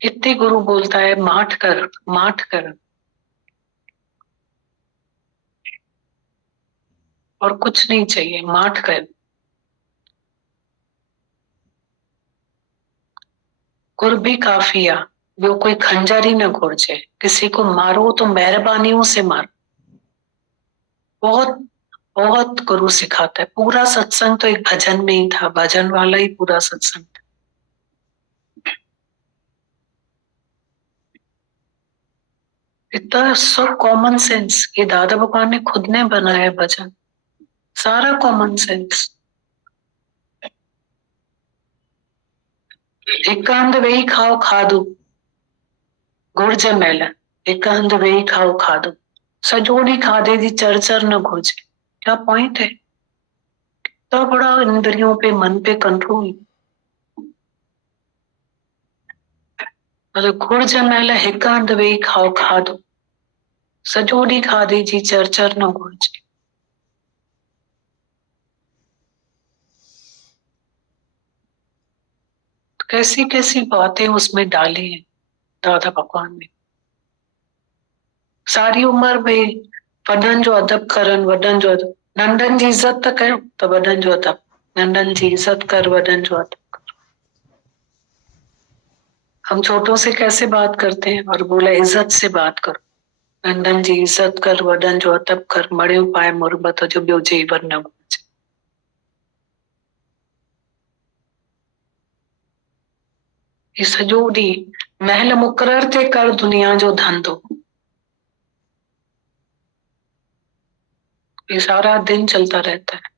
इतने गुरु बोलता है माठ कर माठ कर, और कुछ नहीं चाहिए, माठ कर। गुर भी काफी आ, वो कोई खंजर ही न घुर्जे। किसी को मारो तो मेहरबानियों से मारो। बहुत बहुत गुरु सिखाता है। पूरा सत्संग तो एक भजन में ही था, भजन वाला ही पूरा सत्संग था। इतना सब कॉमन सेंस, ये दादा भगवान ने खुद ने बनाया भजन, सारा कॉमन सेंस। एकांत वेही खाओ खाधो घुर्ज मैल, एकांत वेही खाओ खाधो सॼो ॾींहुं खाधे जी चर चर न घुर्जे। क्या पॉइंट है, तो बड़ा इंद्रियों पे मन पे कंट्रोल। मतलब घुर्ज मैल एकांत वेही खाओ खाधो सॼो ॾींहुं खाधे जी चर चर न घुर्जे। कैसी कैसी बातें उसमें डाली हैं दादा भगवान ने। सारी उम्र में वॾनि जो अदब करनि, वॾनि जो अदब, नंढनि जी इज़त त कयो त वॾनि जो अदब, नंढनि जी इज़त कर वॾनि जो अदब। हम छोटों से कैसे बात करते हैं, और बोला इज्जत से बात करो। नंदन जी इज्जत कर, वडन जो अतब कर, मड़े पाए मुरबत जो बियो जीवन न बचे। ये सॼो ॾींहुं महल मुक़रर ते कर दुनिया जो धंधो, ये सारा दिन चलता रहता है।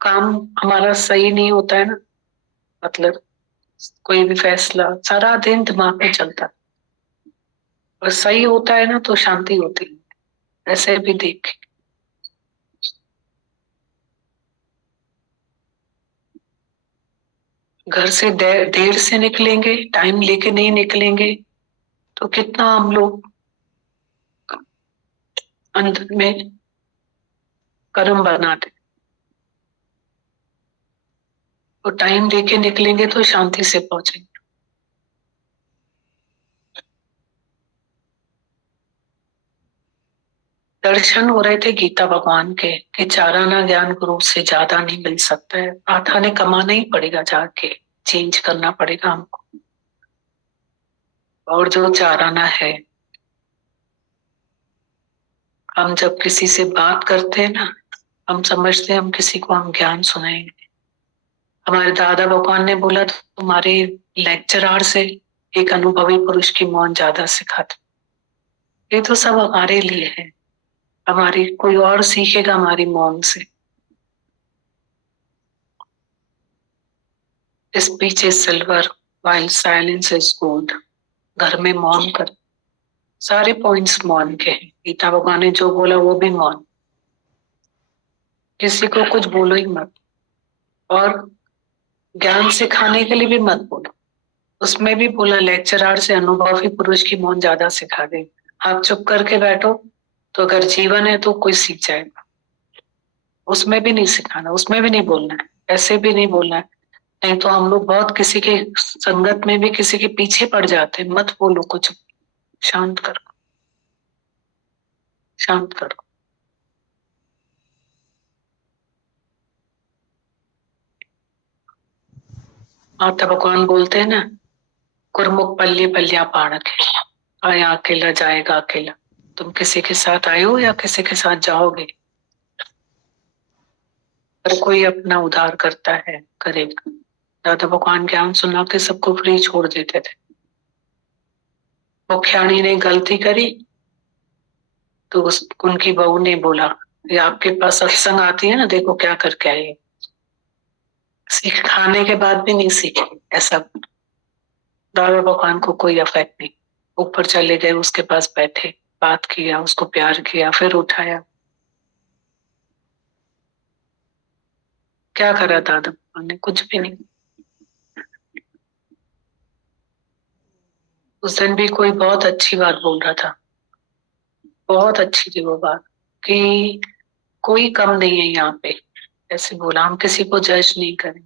काम हमारा सही नहीं होता है ना, मतलब कोई भी फैसला सारा दिन दिमाग में चलता है, और सही होता है ना तो शांति होती है। ऐसे भी देख, घर से देर से निकलेंगे, टाइम लेके नहीं निकलेंगे तो कितना हम लोग अंदर में कर्म बनाते, तो टाइम लेके निकलेंगे तो शांति से पहुंचेंगे। दर्शन हो रहे थे गीता भगवान के कि चाराना ज्ञान गुरु से ज्यादा नहीं मिल सकता है, आथा ने कमाना ही पड़ेगा, जाके चेंज करना पड़ेगा हमको। और जो चाराना है, हम जब किसी से बात करते हैं ना, हम समझते हैं हम किसी को हम ज्ञान सुनाएंगे। हमारे दादा भगवान ने बोला तुम्हारे लेक्चरार से एक अनुभवी पुरुष की मौन ज्यादा सिखाते। ये तो सब हमारे लिए है, हमारी कोई और सीखेगा हमारी मौन से। Speech is silver while silence is gold. घर में मौन कर, सारे पॉइंट्स मौन के हैं। गीता भगवान ने जो बोला वो भी मौन, किसी को कुछ बोलो ही मत, और ज्ञान सिखाने के लिए भी मत बोलो। उसमें भी बोला लेक्चरार से अनुभवी पुरुष की मौन ज्यादा सिखा दे। आप चुप करके बैठो तो अगर जीवन है तो कोई सीख जाएगा। उसमें भी नहीं सिखाना, उसमें भी नहीं बोलना है, ऐसे भी नहीं बोलना है। नहीं तो हम लोग बहुत किसी के संगत में भी किसी के पीछे पड़ जाते हैं। मत बोलो कुछ, शांत करो, शांत करो। माता भगवान बोलते हैं ना, गुरमुख पल्ले पल्लिया पाण के, आया अकेला जाएगा अकेला। तुम किसी के साथ आए हो या किसी के साथ जाओगे, हर कोई अपना उद्धार करता है, करेगा। दादा भगवान ज्ञान सुना के सबको फ्री छोड़ देते थे। मुखियाणी ने गलती करी तो उनकी बहू ने बोला, ये आपके पास सत्संग आती है ना, देखो क्या करके आई। सीख खाने के बाद भी नहीं सीखे ऐसा। दादा भगवान को कोई इफेक्ट नहीं, ऊपर चले गए, उसके पास बैठे, बात किया, उसको प्यार किया, फिर उठाया। क्या करा दादा भगवान ने? कुछ भी नहीं। उस दिन भी कोई बहुत अच्छी बात बोल रहा था, बहुत अच्छी थी वो बात, कि कोई कम नहीं है यहाँ पे। ऐसे बोला, हम किसी को जज नहीं करें।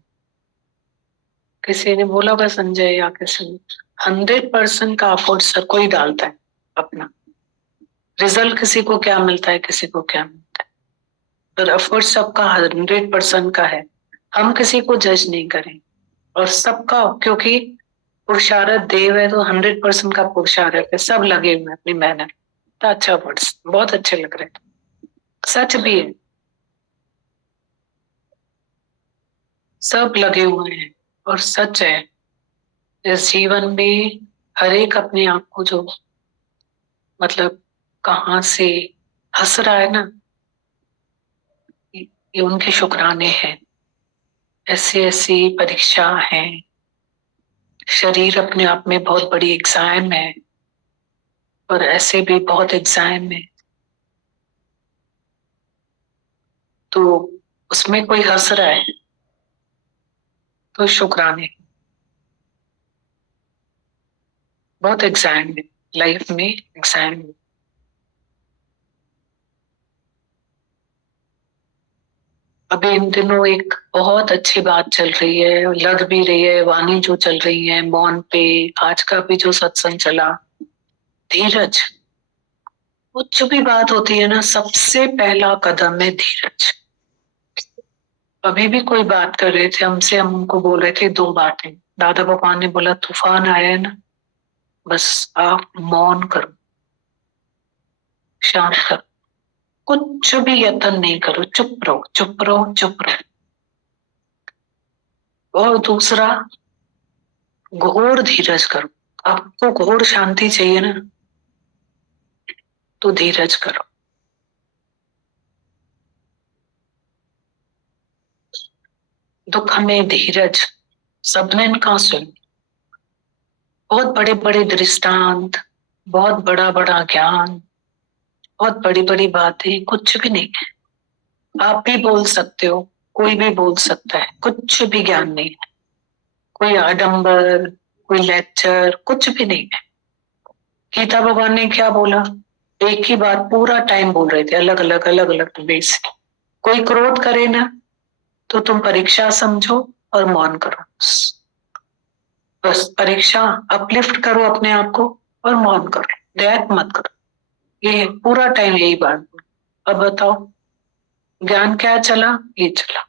किसी ने बोला बस संजय या किसी ने, 100% का एफर्ट हर कोई डालता है अपना। रिजल्ट किसी को क्या मिलता है, किसी को क्या मिलता है, पर एफर्ट सबका 100% का है। हम किसी को जज नहीं करें, और सबका, क्योंकि पुरुषार्थ देव है तो 100% का पुरुषार्थ है। सब लगे हुए अपनी मेहनत। तो अच्छा वर्ड्स बहुत अच्छे लग रहे हैं, सच भी है, सब लगे हुए हैं और सच है। इस जीवन में हर एक अपने आप को जो, मतलब कहाँ से हंस रहा है ना, ये उनके शुक्राने हैं। ऐसी ऐसी परीक्षा है, शरीर अपने आप में बहुत बड़ी एग्जाम है, और ऐसे भी बहुत एग्जाम है, तो उसमें कोई हंस रहा है तो शुक्राने। बहुत एग्जाम है लाइफ में, एग्जाम है। अभी इन दिनों एक बहुत अच्छी बात चल रही है, लग भी रही है, वाणी जो चल रही है मौन पे, आज का भी जो सत्संग चला, धीरज। कुछ भी बात होती है ना, सबसे पहला कदम है धीरज। अभी भी कोई बात कर रहे थे हमसे, हम उनको बोल रहे थे दो बातें। दादा भगवान ने बोला तूफान आया है ना, बस आप मौन करो, शांत करो, कुछ भी यत्न नहीं करो, चुप रहो चुप रहो चुप रहो। और दूसरा, घोर धीरज करो। आपको घोर शांति चाहिए ना, तो धीरज करो। दुख में धीरज, सबने इनका सुन, बहुत बड़े बड़े दृष्टांत, बहुत बड़ा बड़ा ज्ञान, बहुत बड़ी बड़ी बातें कुछ भी नहीं है। आप भी बोल सकते हो, कोई भी बोल सकता है, कुछ भी ज्ञान नहीं है, कोई आडंबर, कोई लेक्चर, कुछ भी नहीं है। गीता भगवान ने क्या बोला, एक ही बात पूरा टाइम बोल रहे थे, अलग अलग वे से। कोई क्रोध करे ना, तो तुम परीक्षा समझो और मौन करो। बस परीक्षा, अपलिफ्ट करो अपने आप को और मौन करो, रिएक्ट मत करो। ये पूरा टाइम यही बात। अब बताओ ज्ञान क्या चला, ये चला।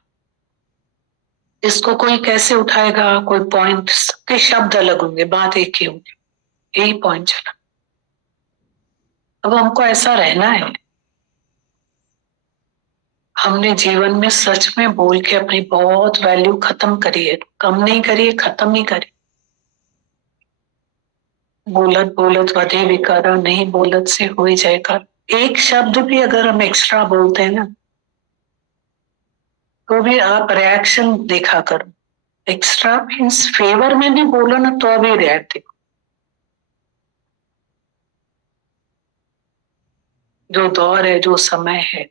इसको कोई कैसे उठाएगा, कोई पॉइंट के शब्द अलग होंगे, बात एक ही होगी, यही पॉइंट चला। अब हमको ऐसा रहना है। हमने जीवन में सच में बोल के अपनी बहुत वैल्यू खत्म करी है, कम नहीं करी है, खत्म ही करी। बोलत बोलत वधे विकारा, नहीं बोलत से हो ही जाएगा। एक शब्द भी अगर हम एक्स्ट्रा बोलते हैं ना, तो भी आप रिएक्शन देखा करो। एक्स्ट्रा मीन्स फेवर में भी बोलो ना, तो अभी रिएक्ट देखो। जो दौर है, जो समय है,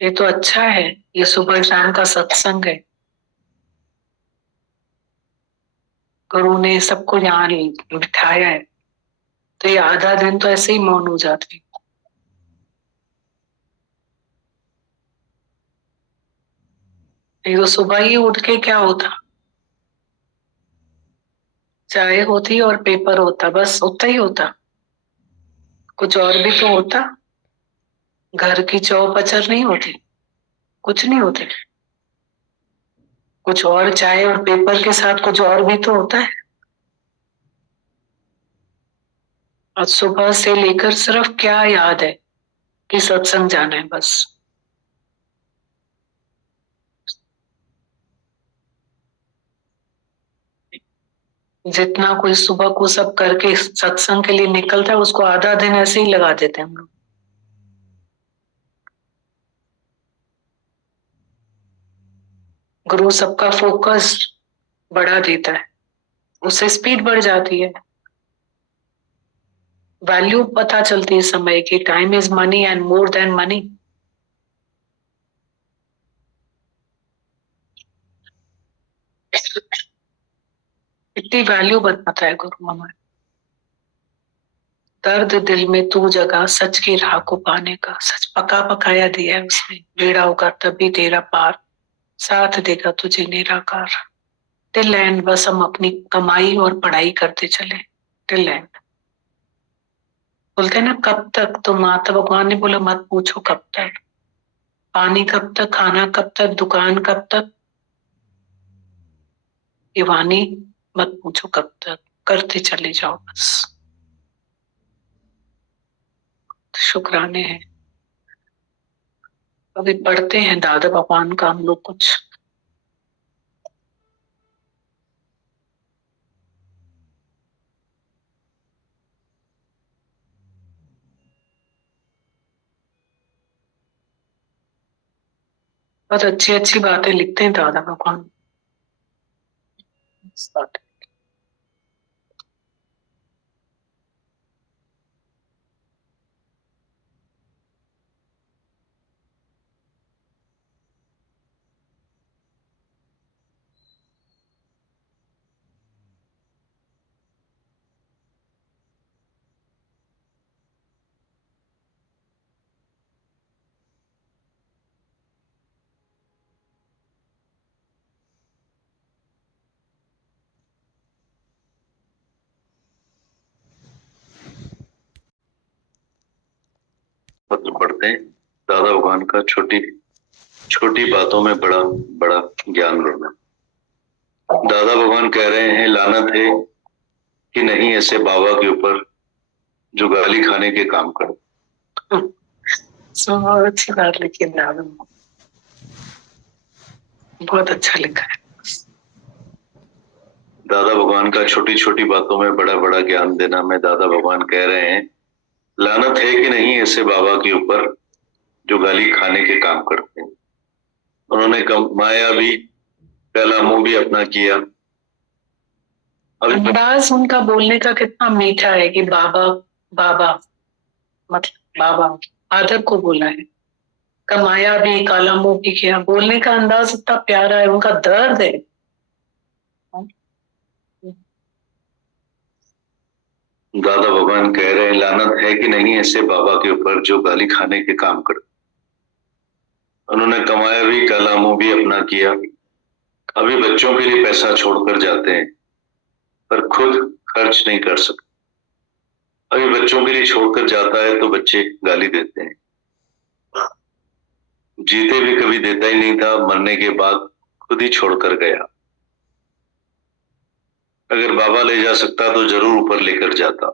ये तो अच्छा है, ये सुबह शाम का सत्संग है। गुरु ने सबको यहाँ बिठाया है, तो ये आधा दिन तो ऐसे ही मौन हो जाते हैं। नहीं तो सुबह ही उठ के क्या होता, चाय होती और पेपर होता, बस उतना ही होता, कुछ और भी तो होता। घर की चौपचर नहीं होती, कुछ नहीं होते, कुछ और चाय और पेपर के साथ कुछ और भी तो होता है। और सुबह से लेकर सिर्फ क्या याद है कि सत्संग जाना है, बस। जितना कोई सुबह को सब करके सत्संग के लिए निकलता है, उसको आधा दिन ऐसे ही लगा देते हैं हम लोग। गुरु सबका फोकस बढ़ा देता है, उससे स्पीड बढ़ जाती है, वैल्यू पता चलती है समय की। Time is money and more than money. इतनी वैल्यू बताता है गुरु हमारे। दर्द दिल में तू जगा, सच की राह को पाने का, सच पका पकाया दिया है उसने। बेड़ा होगा तभी तेरा पार, साथ देगा तुझे निराकार। टिल एंड बस हम अपनी कमाई और पढ़ाई करते चले, टिल एंड। बोलते हैं ना कब तक, तो माता भगवान ने बोला मत पूछो कब तक, पानी कब तक, खाना कब तक, दुकान कब तक, ये वाणी मत पूछो कब तक, करते चले जाओ बस। शुक्राने हैं। अभी पढ़ते हैं दादा भगवान का हम लोग कुछ। बहुत अच्छी अच्छी बातें लिखते हैं दादा भगवान। पत्र पढ़ते हैं दादा भगवान का छोटी छोटी बातों में बड़ा बड़ा ज्ञान लेना। दादा भगवान कह रहे हैं, लानत है कि नहीं ऐसे बाबा के ऊपर जो गाली खाने के काम करे। बहुत अच्छी बात लिखी है दादा, बहुत अच्छा लिखा है। दादा भगवान का छोटी छोटी बातों में बड़ा बड़ा ज्ञान देना में दादा भगवान कह रहे हैं, लानत है कि नहीं ऐसे बाबा के ऊपर जो गाली खाने के काम करते हैं। उन्होंने माया भी पहला मुंह भी अपना किया। अंदाज उनका बोलने का कितना मीठा है कि बाबा बाबा मतलब बाबा आदर को बोला है, कमाया भी काला मुंह भी किया। बोलने का अंदाज इतना प्यारा है, उनका दर्द है। दादा भगवान कह रहे हैं, लानत है कि नहीं ऐसे बाबा के ऊपर जो गाली खाने के काम करते। उन्होंने कमाया भी काला मुंह भी अपना किया। अभी बच्चों के लिए पैसा छोड़कर जाते हैं पर खुद खर्च नहीं कर सकते। अभी बच्चों के लिए छोड़कर जाता है तो बच्चे गाली देते हैं। जीते भी कभी देता ही नहीं था, मरने के बाद खुद ही छोड़कर गया। अगर बाबा ले जा सकता तो जरूर ऊपर लेकर जाता,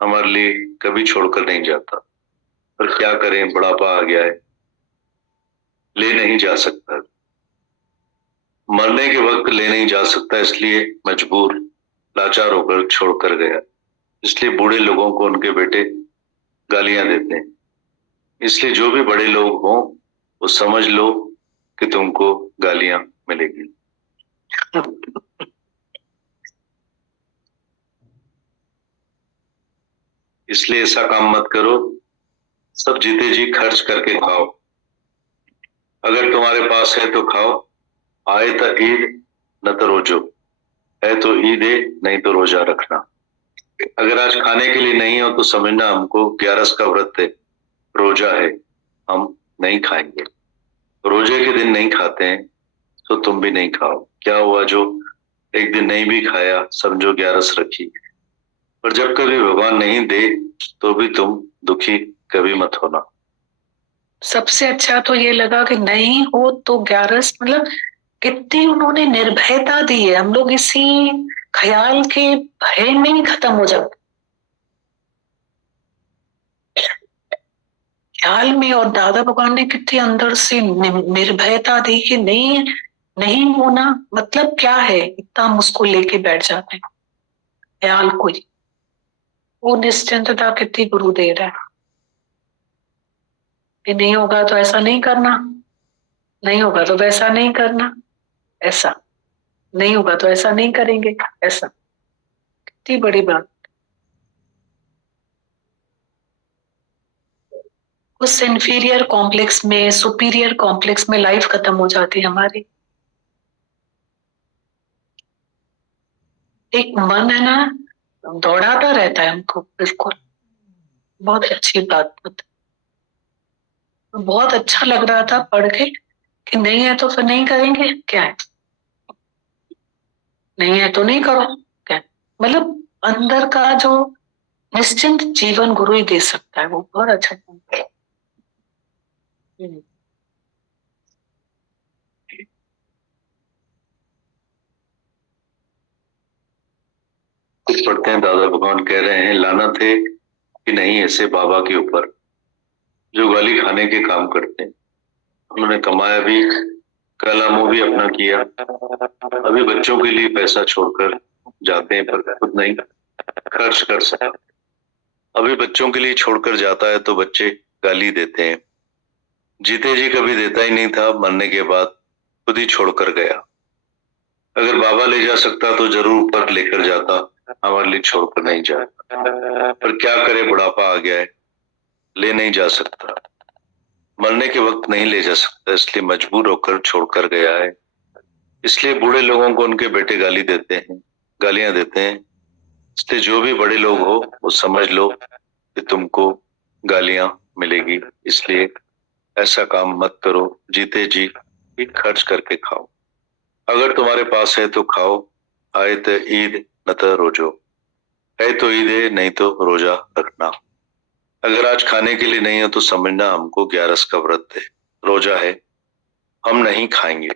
हमारे लिए कभी छोड़कर नहीं जाता। पर क्या करें, बुढ़ापा आ गया है, ले नहीं जा सकता। मरने के वक्त ले नहीं जा सकता, इसलिए मजबूर लाचार होकर छोड़कर गया। इसलिए बूढ़े लोगों को उनके बेटे गालियां देते हैं। इसलिए जो भी बड़े लोग हों वो समझ लो कि तुमको गालियां मिलेगी। इसलिए ऐसा काम मत करो, सब जीते जी खर्च करके खाओ। अगर तुम्हारे पास है तो खाओ, आए तो ईद न तो रोजो, है तो ईद है नहीं तो रोजा रखना। अगर आज खाने के लिए नहीं हो तो समझना हमको 11 का व्रत है, रोजा है, हम नहीं खाएंगे। रोजे के दिन नहीं खाते हैं तो तुम भी नहीं खाओ। क्या हुआ जो एक दिन नहीं भी खाया, समझो 11 रखी। पर जब कभी भगवान नहीं दे तो भी तुम दुखी कभी मत होना। सबसे अच्छा तो ये लगा कि नहीं हो तो 11 मतलब कितनी उन्होंने निर्भयता दी है। हम लोग इसी ख्याल के भय में ही खत्म हो जाते, ख्याल में। और दादा भगवान ने कितनी अंदर से निर्भयता दी कि नहीं नहीं होना मतलब क्या है, इतना हम उसको लेके बैठ जाते हैं ख्याल को ही। वो निश्चिंतता कितनी गुरु दे रहा है कि नहीं होगा तो ऐसा नहीं करना, नहीं होगा तो वैसा नहीं करना, ऐसा नहीं होगा तो ऐसा नहीं करेंगे, ऐसा। कितनी बड़ी बात। उस इंफीरियर कॉम्प्लेक्स में सुपीरियर कॉम्प्लेक्स में लाइफ खत्म हो जाती है हमारी। एक मन है ना, दौड़ाता रहता है हमको। बिल्कुल बहुत अच्छी बात बता, बहुत अच्छा लग रहा था पढ़ के कि नहीं है तो फिर नहीं करेंगे, क्या है, नहीं है तो नहीं करो, क्या है? मतलब अंदर का जो निश्चिंत जीवन गुरु ही दे सकता है, वो बहुत अच्छा है। कुछ पढ़ते हैं, दादा भगवान कह रहे हैं, लानत है कि नहीं ऐसे बाबा के ऊपर जो गाली खाने के काम करते हैं। उन्होंने कमाया भी काला मुंह भी अपना किया। अभी बच्चों के लिए पैसा छोड़कर जाते हैं पर खुद नहीं खर्च कर सकते। अभी बच्चों के लिए छोड़कर जाता है तो बच्चे गाली देते हैं। जीते जी कभी देता ही नहीं था, मरने के बाद खुद ही छोड़कर गया। अगर बाबा ले जा सकता तो जरूर ऊपर लेकर जाता, हमारे लिए छोड़कर नहीं जाए। पर क्या करे, बुढ़ापा आ गया है, ले नहीं जा सकता, मरने के वक्त नहीं ले जा सकता, इसलिए मजबूर होकर छोड़कर गया है। इसलिए बूढ़े लोगों को उनके बेटे गाली देते हैं, गालियां देते हैं। इसलिए जो भी बड़े लोग हो वो समझ लो कि तुमको गालियां मिलेगी। इसलिए ऐसा काम मत करो, जीते जी ही खर्च करके खाओ। अगर तुम्हारे पास है तो खाओ, आए तो ईद न तो रोजो, है तो ईद है नहीं तो रोजा रखना। अगर आज खाने के लिए नहीं है तो समझना हमको 11 का व्रत है, रोजा है, हम नहीं खाएंगे।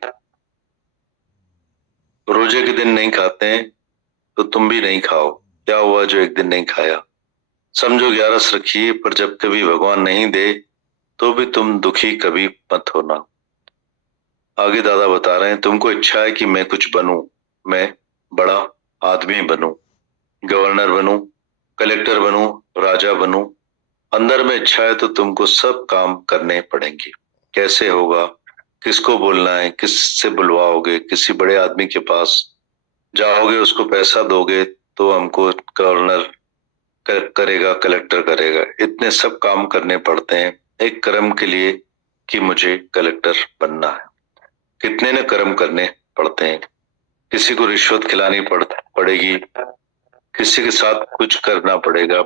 रोजे के दिन नहीं खाते हैं तो तुम भी नहीं खाओ। क्या हुआ जो एक दिन नहीं खाया? समझो 11 रखिए, पर जब कभी भगवान नहीं दे तो भी तुम दुखी कभी मत होना। आगे दादा बता रहे हैं, तुमको इच्छा है कि मैं कुछ बनूं, मैं बड़ा आदमी बनूं, गवर्नर बनूं, कलेक्टर बनूं, राजा बनूं। अंदर में इच्छा है तो तुमको सब काम करने पड़ेंगे। कैसे होगा? किसको बोलना है, किससे बुलवाओगे? किसी बड़े आदमी के पास जाओगे, उसको पैसा दोगे तो हमको गवर्नर करेगा, कलेक्टर करेगा। इतने सब काम करने पड़ते हैं एक कर्म के लिए कि मुझे कलेक्टर बनना है। कितने न कर्म करने पड़ते हैं। किसी को रिश्वत खिलानी पड़ेगी, किसी के साथ कुछ करना पड़ेगा।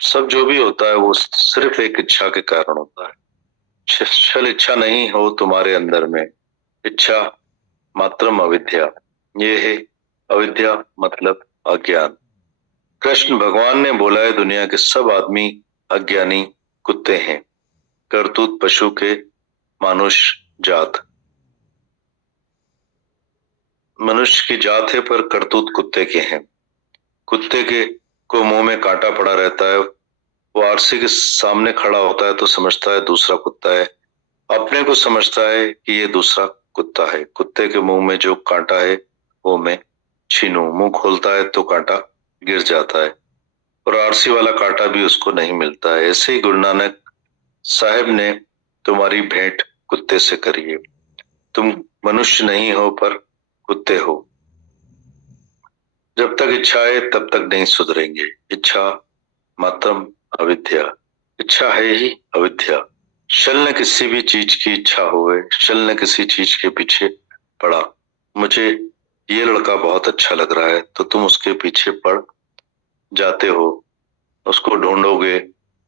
सब जो भी होता है वो सिर्फ एक इच्छा के कारण होता है। छल इच्छा नहीं हो तुम्हारे अंदर में, इच्छा मात्रम अविद्या, ये है अविद्या मतलब अज्ञान। कृष्ण भगवान ने बोला है दुनिया के सब आदमी अज्ञानी कुत्ते हैं, करतूत पशु के मानुष जात। मनुष्य की जात है पर करतूत कुत्ते के हैं। कुत्ते के को मुंह में कांटा पड़ा रहता है, वो आरसी के सामने खड़ा होता है तो समझता है दूसरा कुत्ता है, अपने को समझता है कि ये दूसरा कुत्ता है। कुत्ते के मुंह में जो कांटा है वो मैं छीनूं। मुंह खोलता है तो कांटा गिर जाता है और आरसी वाला कांटा भी उसको नहीं मिलता है। ऐसे ही गुरु नानक साहब ने तुम्हारी भेंट कुत्ते से करी है। तुम मनुष्य नहीं हो पर कुत्ते हो। जब तक इच्छा है तब तक नहीं सुधरेंगे। इच्छा मात्रम अविद्या, इच्छा है ही अविद्या। चल न किसी भी चीज की इच्छा होवे, चल न किसी चीज के पीछे पड़ा। मुझे ये लड़का बहुत अच्छा लग रहा है तो तुम उसके पीछे पड़ जाते हो, उसको ढूंढोगे,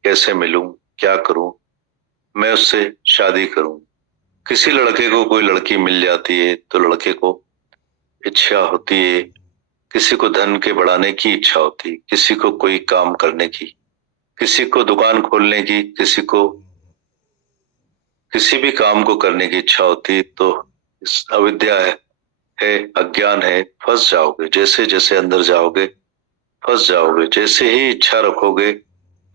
कैसे मिलूं, क्या करूं, मैं उससे शादी करूं। किसी लड़के को कोई लड़की मिल जाती है तो लड़के को इच्छा होती है, किसी को धन के बढ़ाने की इच्छा होती, किसी को कोई काम करने की, किसी को दुकान खोलने की, किसी को किसी भी काम को करने की इच्छा होती। तो इस अविद्या है अज्ञान है, फंस जाओगे। जैसे जैसे अंदर जाओगे फंस जाओगे। जैसे ही इच्छा रखोगे,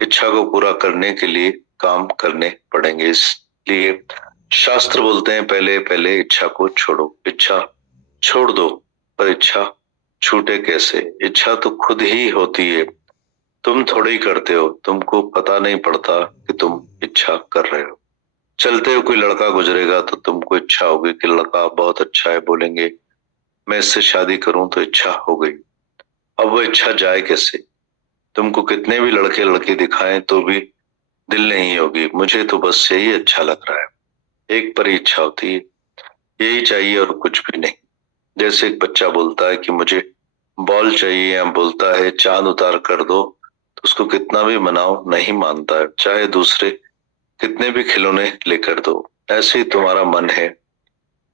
इच्छा को पूरा करने के लिए काम करने पड़ेंगे। इसलिए शास्त्र बोलते हैं पहले पहले इच्छा को छोड़ो। इच्छा छोड़ दो पर इच्छा छूटे कैसे? इच्छा तो खुद ही होती है, तुम थोड़ी ही करते हो। तुमको पता नहीं पड़ता कि तुम इच्छा कर रहे हो। चलते हुए कोई लड़का गुजरेगा तो तुमको इच्छा होगी कि लड़का बहुत अच्छा है, बोलेंगे मैं इससे शादी करूं, तो इच्छा हो गई। अब वो इच्छा जाए कैसे? तुमको कितने भी लड़के लड़की दिखाएं तो भी दिल नहीं होगी, मुझे तो बस यही अच्छा लग रहा है। एक पर ही इच्छा होती है, यही चाहिए और कुछ भी नहीं। जैसे एक बच्चा बोलता है कि मुझे बॉल चाहिए, या बोलता है चांद उतार कर दो, तो उसको कितना भी मनाओ नहीं मानता है, चाहे दूसरे कितने भी खिलौने लेकर दो। ऐसे ही तुम्हारा मन है,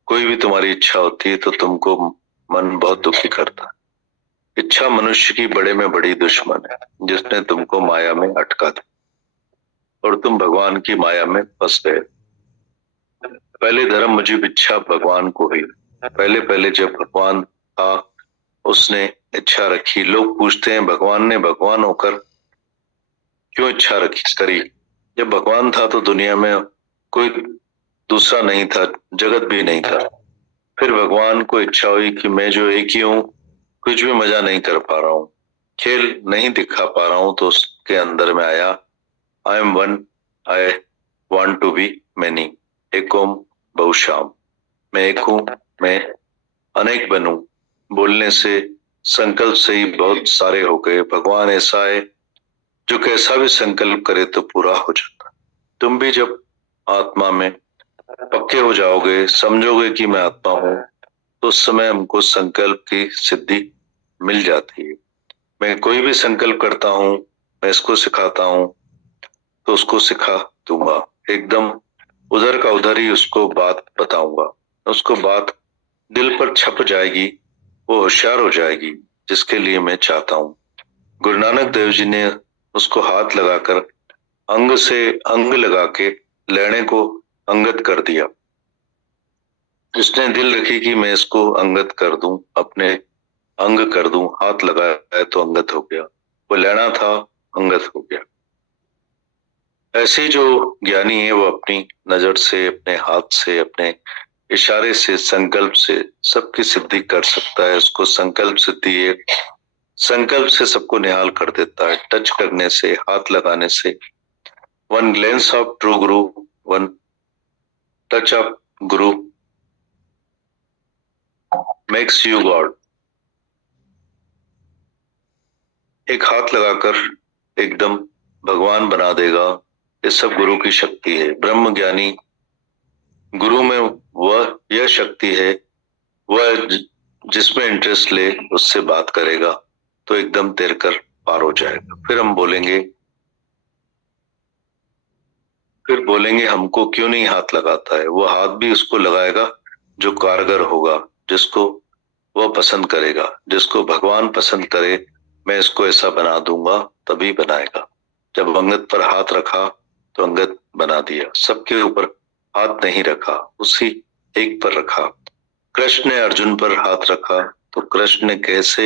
कोई भी तुम्हारी इच्छा होती है तो तुमको मन बहुत दुखी करता है। इच्छा मनुष्य की बड़े में बड़ी दुश्मन है, जिसने तुमको माया में अटका दिया और तुम भगवान की माया में फंस गए। पहले धर्म मुझे इच्छा भगवान को ही। पहले पहले जब भगवान था उसने इच्छा रखी। लोग पूछते हैं भगवान ने भगवान होकर क्यों इच्छा रखी करी? जब भगवान था तो दुनिया में कोई दूसरा नहीं था, जगत भी नहीं था। फिर भगवान को इच्छा हुई कि मैं जो एक ही हूँ, कुछ भी मजा नहीं कर पा रहा हूँ, खेल नहीं दिखा पा रहा हूँ, तो उसके अंदर में आया I am one, I want to be many, एक ओम बहुश्याम। मैं एक हूँ, मैं अनेक बनूं। बोलने से संकल्प से ही बहुत सारे हो गए। भगवान ऐसा है जो कैसा भी संकल्प करे तो पूरा हो जाता। तुम भी जब आत्मा में पक्के हो जाओगे, समझोगे कि मैं आत्मा हूँ, तो उस समय हमको संकल्प की सिद्धि मिल जाती है। मैं कोई भी संकल्प करता हूँ, मैं इसको सिखाता हूँ तो उसको सिखा दूंगा। एकदम उधर का उधर ही उसको बात बताऊंगा, उसको बात दिल पर छप जाएगी, वो होशियार हो जाएगी, जिसके लिए मैं चाहता हूँ। गुरु नानक देव जी ने उसको हाथ लगाकर अंग से अंग लगा के लेने को अंगत कर दिया। जिसने दिल रखी कि मैं इसको अंगत कर दूं, अपने अंग कर दूं, हाथ लगाया है तो अंगत हो गया, वो लेना था अंगत हो गया। ऐसे जो ज्ञानी है वो अपनी नजर से, अपने हाथ से, अपने इशारे से, संकल्प से सबकी सिद्धि कर सकता है। उसको संकल्प सिद्धि है, संकल्प से सबको निहाल कर देता है। टच करने से, हाथ लगाने से। One glens of true Guru, one touch of Guru makes you God. एक हाथ लगाकर एकदम भगवान बना देगा। ये सब गुरु की शक्ति है। ब्रह्म ज्ञानी गुरु में वह यह शक्ति है, वह जिसमें इंटरेस्ट ले उससे बात करेगा तो एकदम तैर कर पार हो जाएगा। फिर बोलेंगे हमको क्यों नहीं हाथ लगाता है। वो हाथ भी उसको लगाएगा जो कारगर होगा, जिसको वह पसंद करेगा। जिसको भगवान पसंद करे, मैं इसको ऐसा बना दूंगा, तभी बनाएगा। जब अंगद पर हाथ रखा तो अंगद बना दिया। सबके ऊपर हाथ नहीं रखा, उसी एक पर रखा। कृष्ण ने अर्जुन पर हाथ रखा तो कृष्ण ने कैसे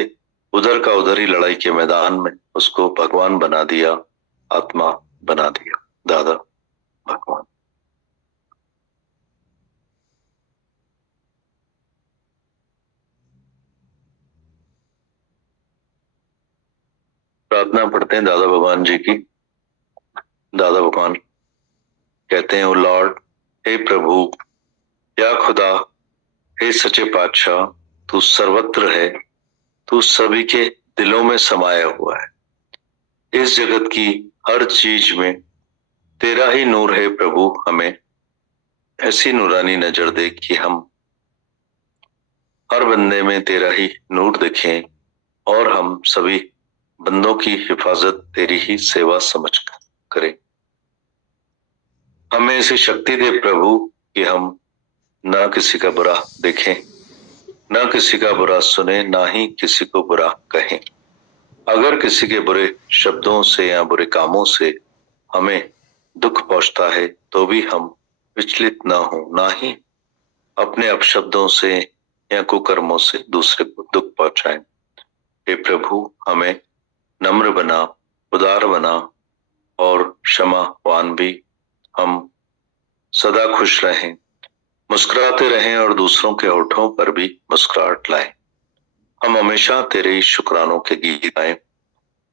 उधर का उधर ही लड़ाई के मैदान में उसको भगवान बना दिया, आत्मा बना दिया, दादा भगवान। प्रार्थना पढ़ते हैं दादा भगवान जी की। दादा भगवान कहते हैं, ओ लॉर्ड, हे प्रभु, या खुदा, हे सच्चे पातशाह, तू सर्वत्र है, तू सभी के दिलों में समाया हुआ है। इस जगत की हर चीज में तेरा ही नूर है प्रभु। हमें ऐसी नूरानी नजर दे कि हम हर बंदे में तेरा ही नूर देखें और हम सभी बंदों की हिफाजत तेरी ही सेवा समझ करें। हमें ऐसी शक्ति दे प्रभु कि हम ना किसी का बुरा देखें, ना किसी का बुरा सुने, ना ही किसी को बुरा कहें। अगर किसी के बुरे शब्दों से या बुरे कामों से हमें दुख पहुंचता है तो भी हम विचलित ना हो, ना ही अपने अपशब्दों से या कुकर्मों से दूसरे को दुख पहुंचाएं। हे प्रभु, हमें नम्र बना, उदार बना और क्षमावान भी। हम सदा खुश रहें, मुस्कुराते रहें और दूसरों के होठों पर भी मुस्कुराहट लाएं। हम हमेशा तेरे ही शुक्रानों के गीत गाएं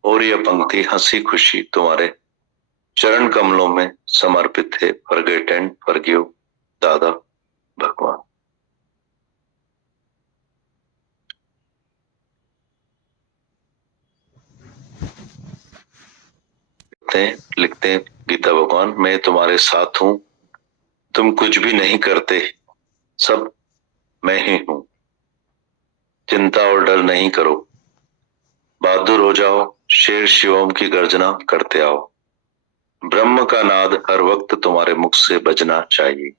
और यह पंक्ति हंसी खुशी तुम्हारे चरण कमलों में समर्पित है। फॉरगेट एंड फॉरगिव, दादा भगवान। लिखते हैं गीता भगवान, मैं तुम्हारे साथ हूं, तुम कुछ भी नहीं करते, सब मैं ही हूं। चिंता और डर नहीं करो, बहादुर हो जाओ, शेर शिवम की गर्जना करते आओ। ब्रह्म का नाद हर वक्त तुम्हारे मुख से बजना चाहिए।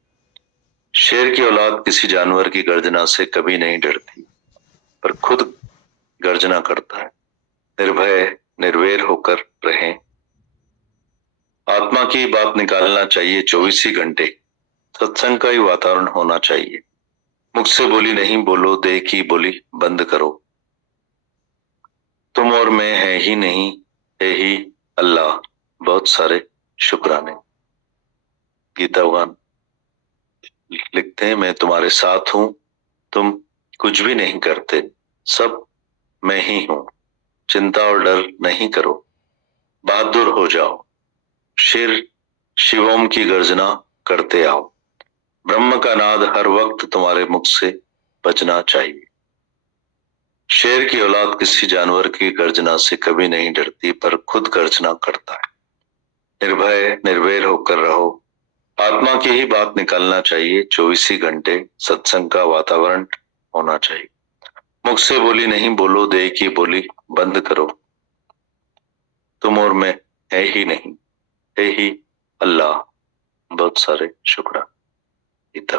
शेर की औलाद किसी जानवर की गर्जना से कभी नहीं डरती, पर खुद गर्जना करता है। निर्भय निर्वैर होकर रहें। आत्मा की बात निकालना चाहिए 24 ही घंटे। सत्संग का ही वातावरण होना चाहिए। मुख से बोली नहीं बोलो, देह की बोली बंद करो। तुम और मैं है ही नहीं, है ही अल्लाह। बहुत सारे शुक्राने। गीता भगवान लिखते हैं, मैं तुम्हारे साथ हूं, तुम कुछ भी नहीं करते, सब मैं ही हूं। चिंता और डर नहीं करो, बहादुर हो जाओ, शेर शिवम की गर्जना करते आओ। ब्रह्म का नाद हर वक्त तुम्हारे मुख से बजना चाहिए। शेर की औलाद किसी जानवर की गर्जना से कभी नहीं डरती, पर खुद गर्जना करता है। निर्भय निर्वैर होकर रहो। आत्मा की ही बात निकालना चाहिए 24 ही घंटे। सत्संग का वातावरण होना चाहिए। मुख से बोली नहीं बोलो, देह की बोली बंद करो। तुम और मैं है ही नहीं, है ही अल्लाह। बहुत सारे शुक्राना। गीता।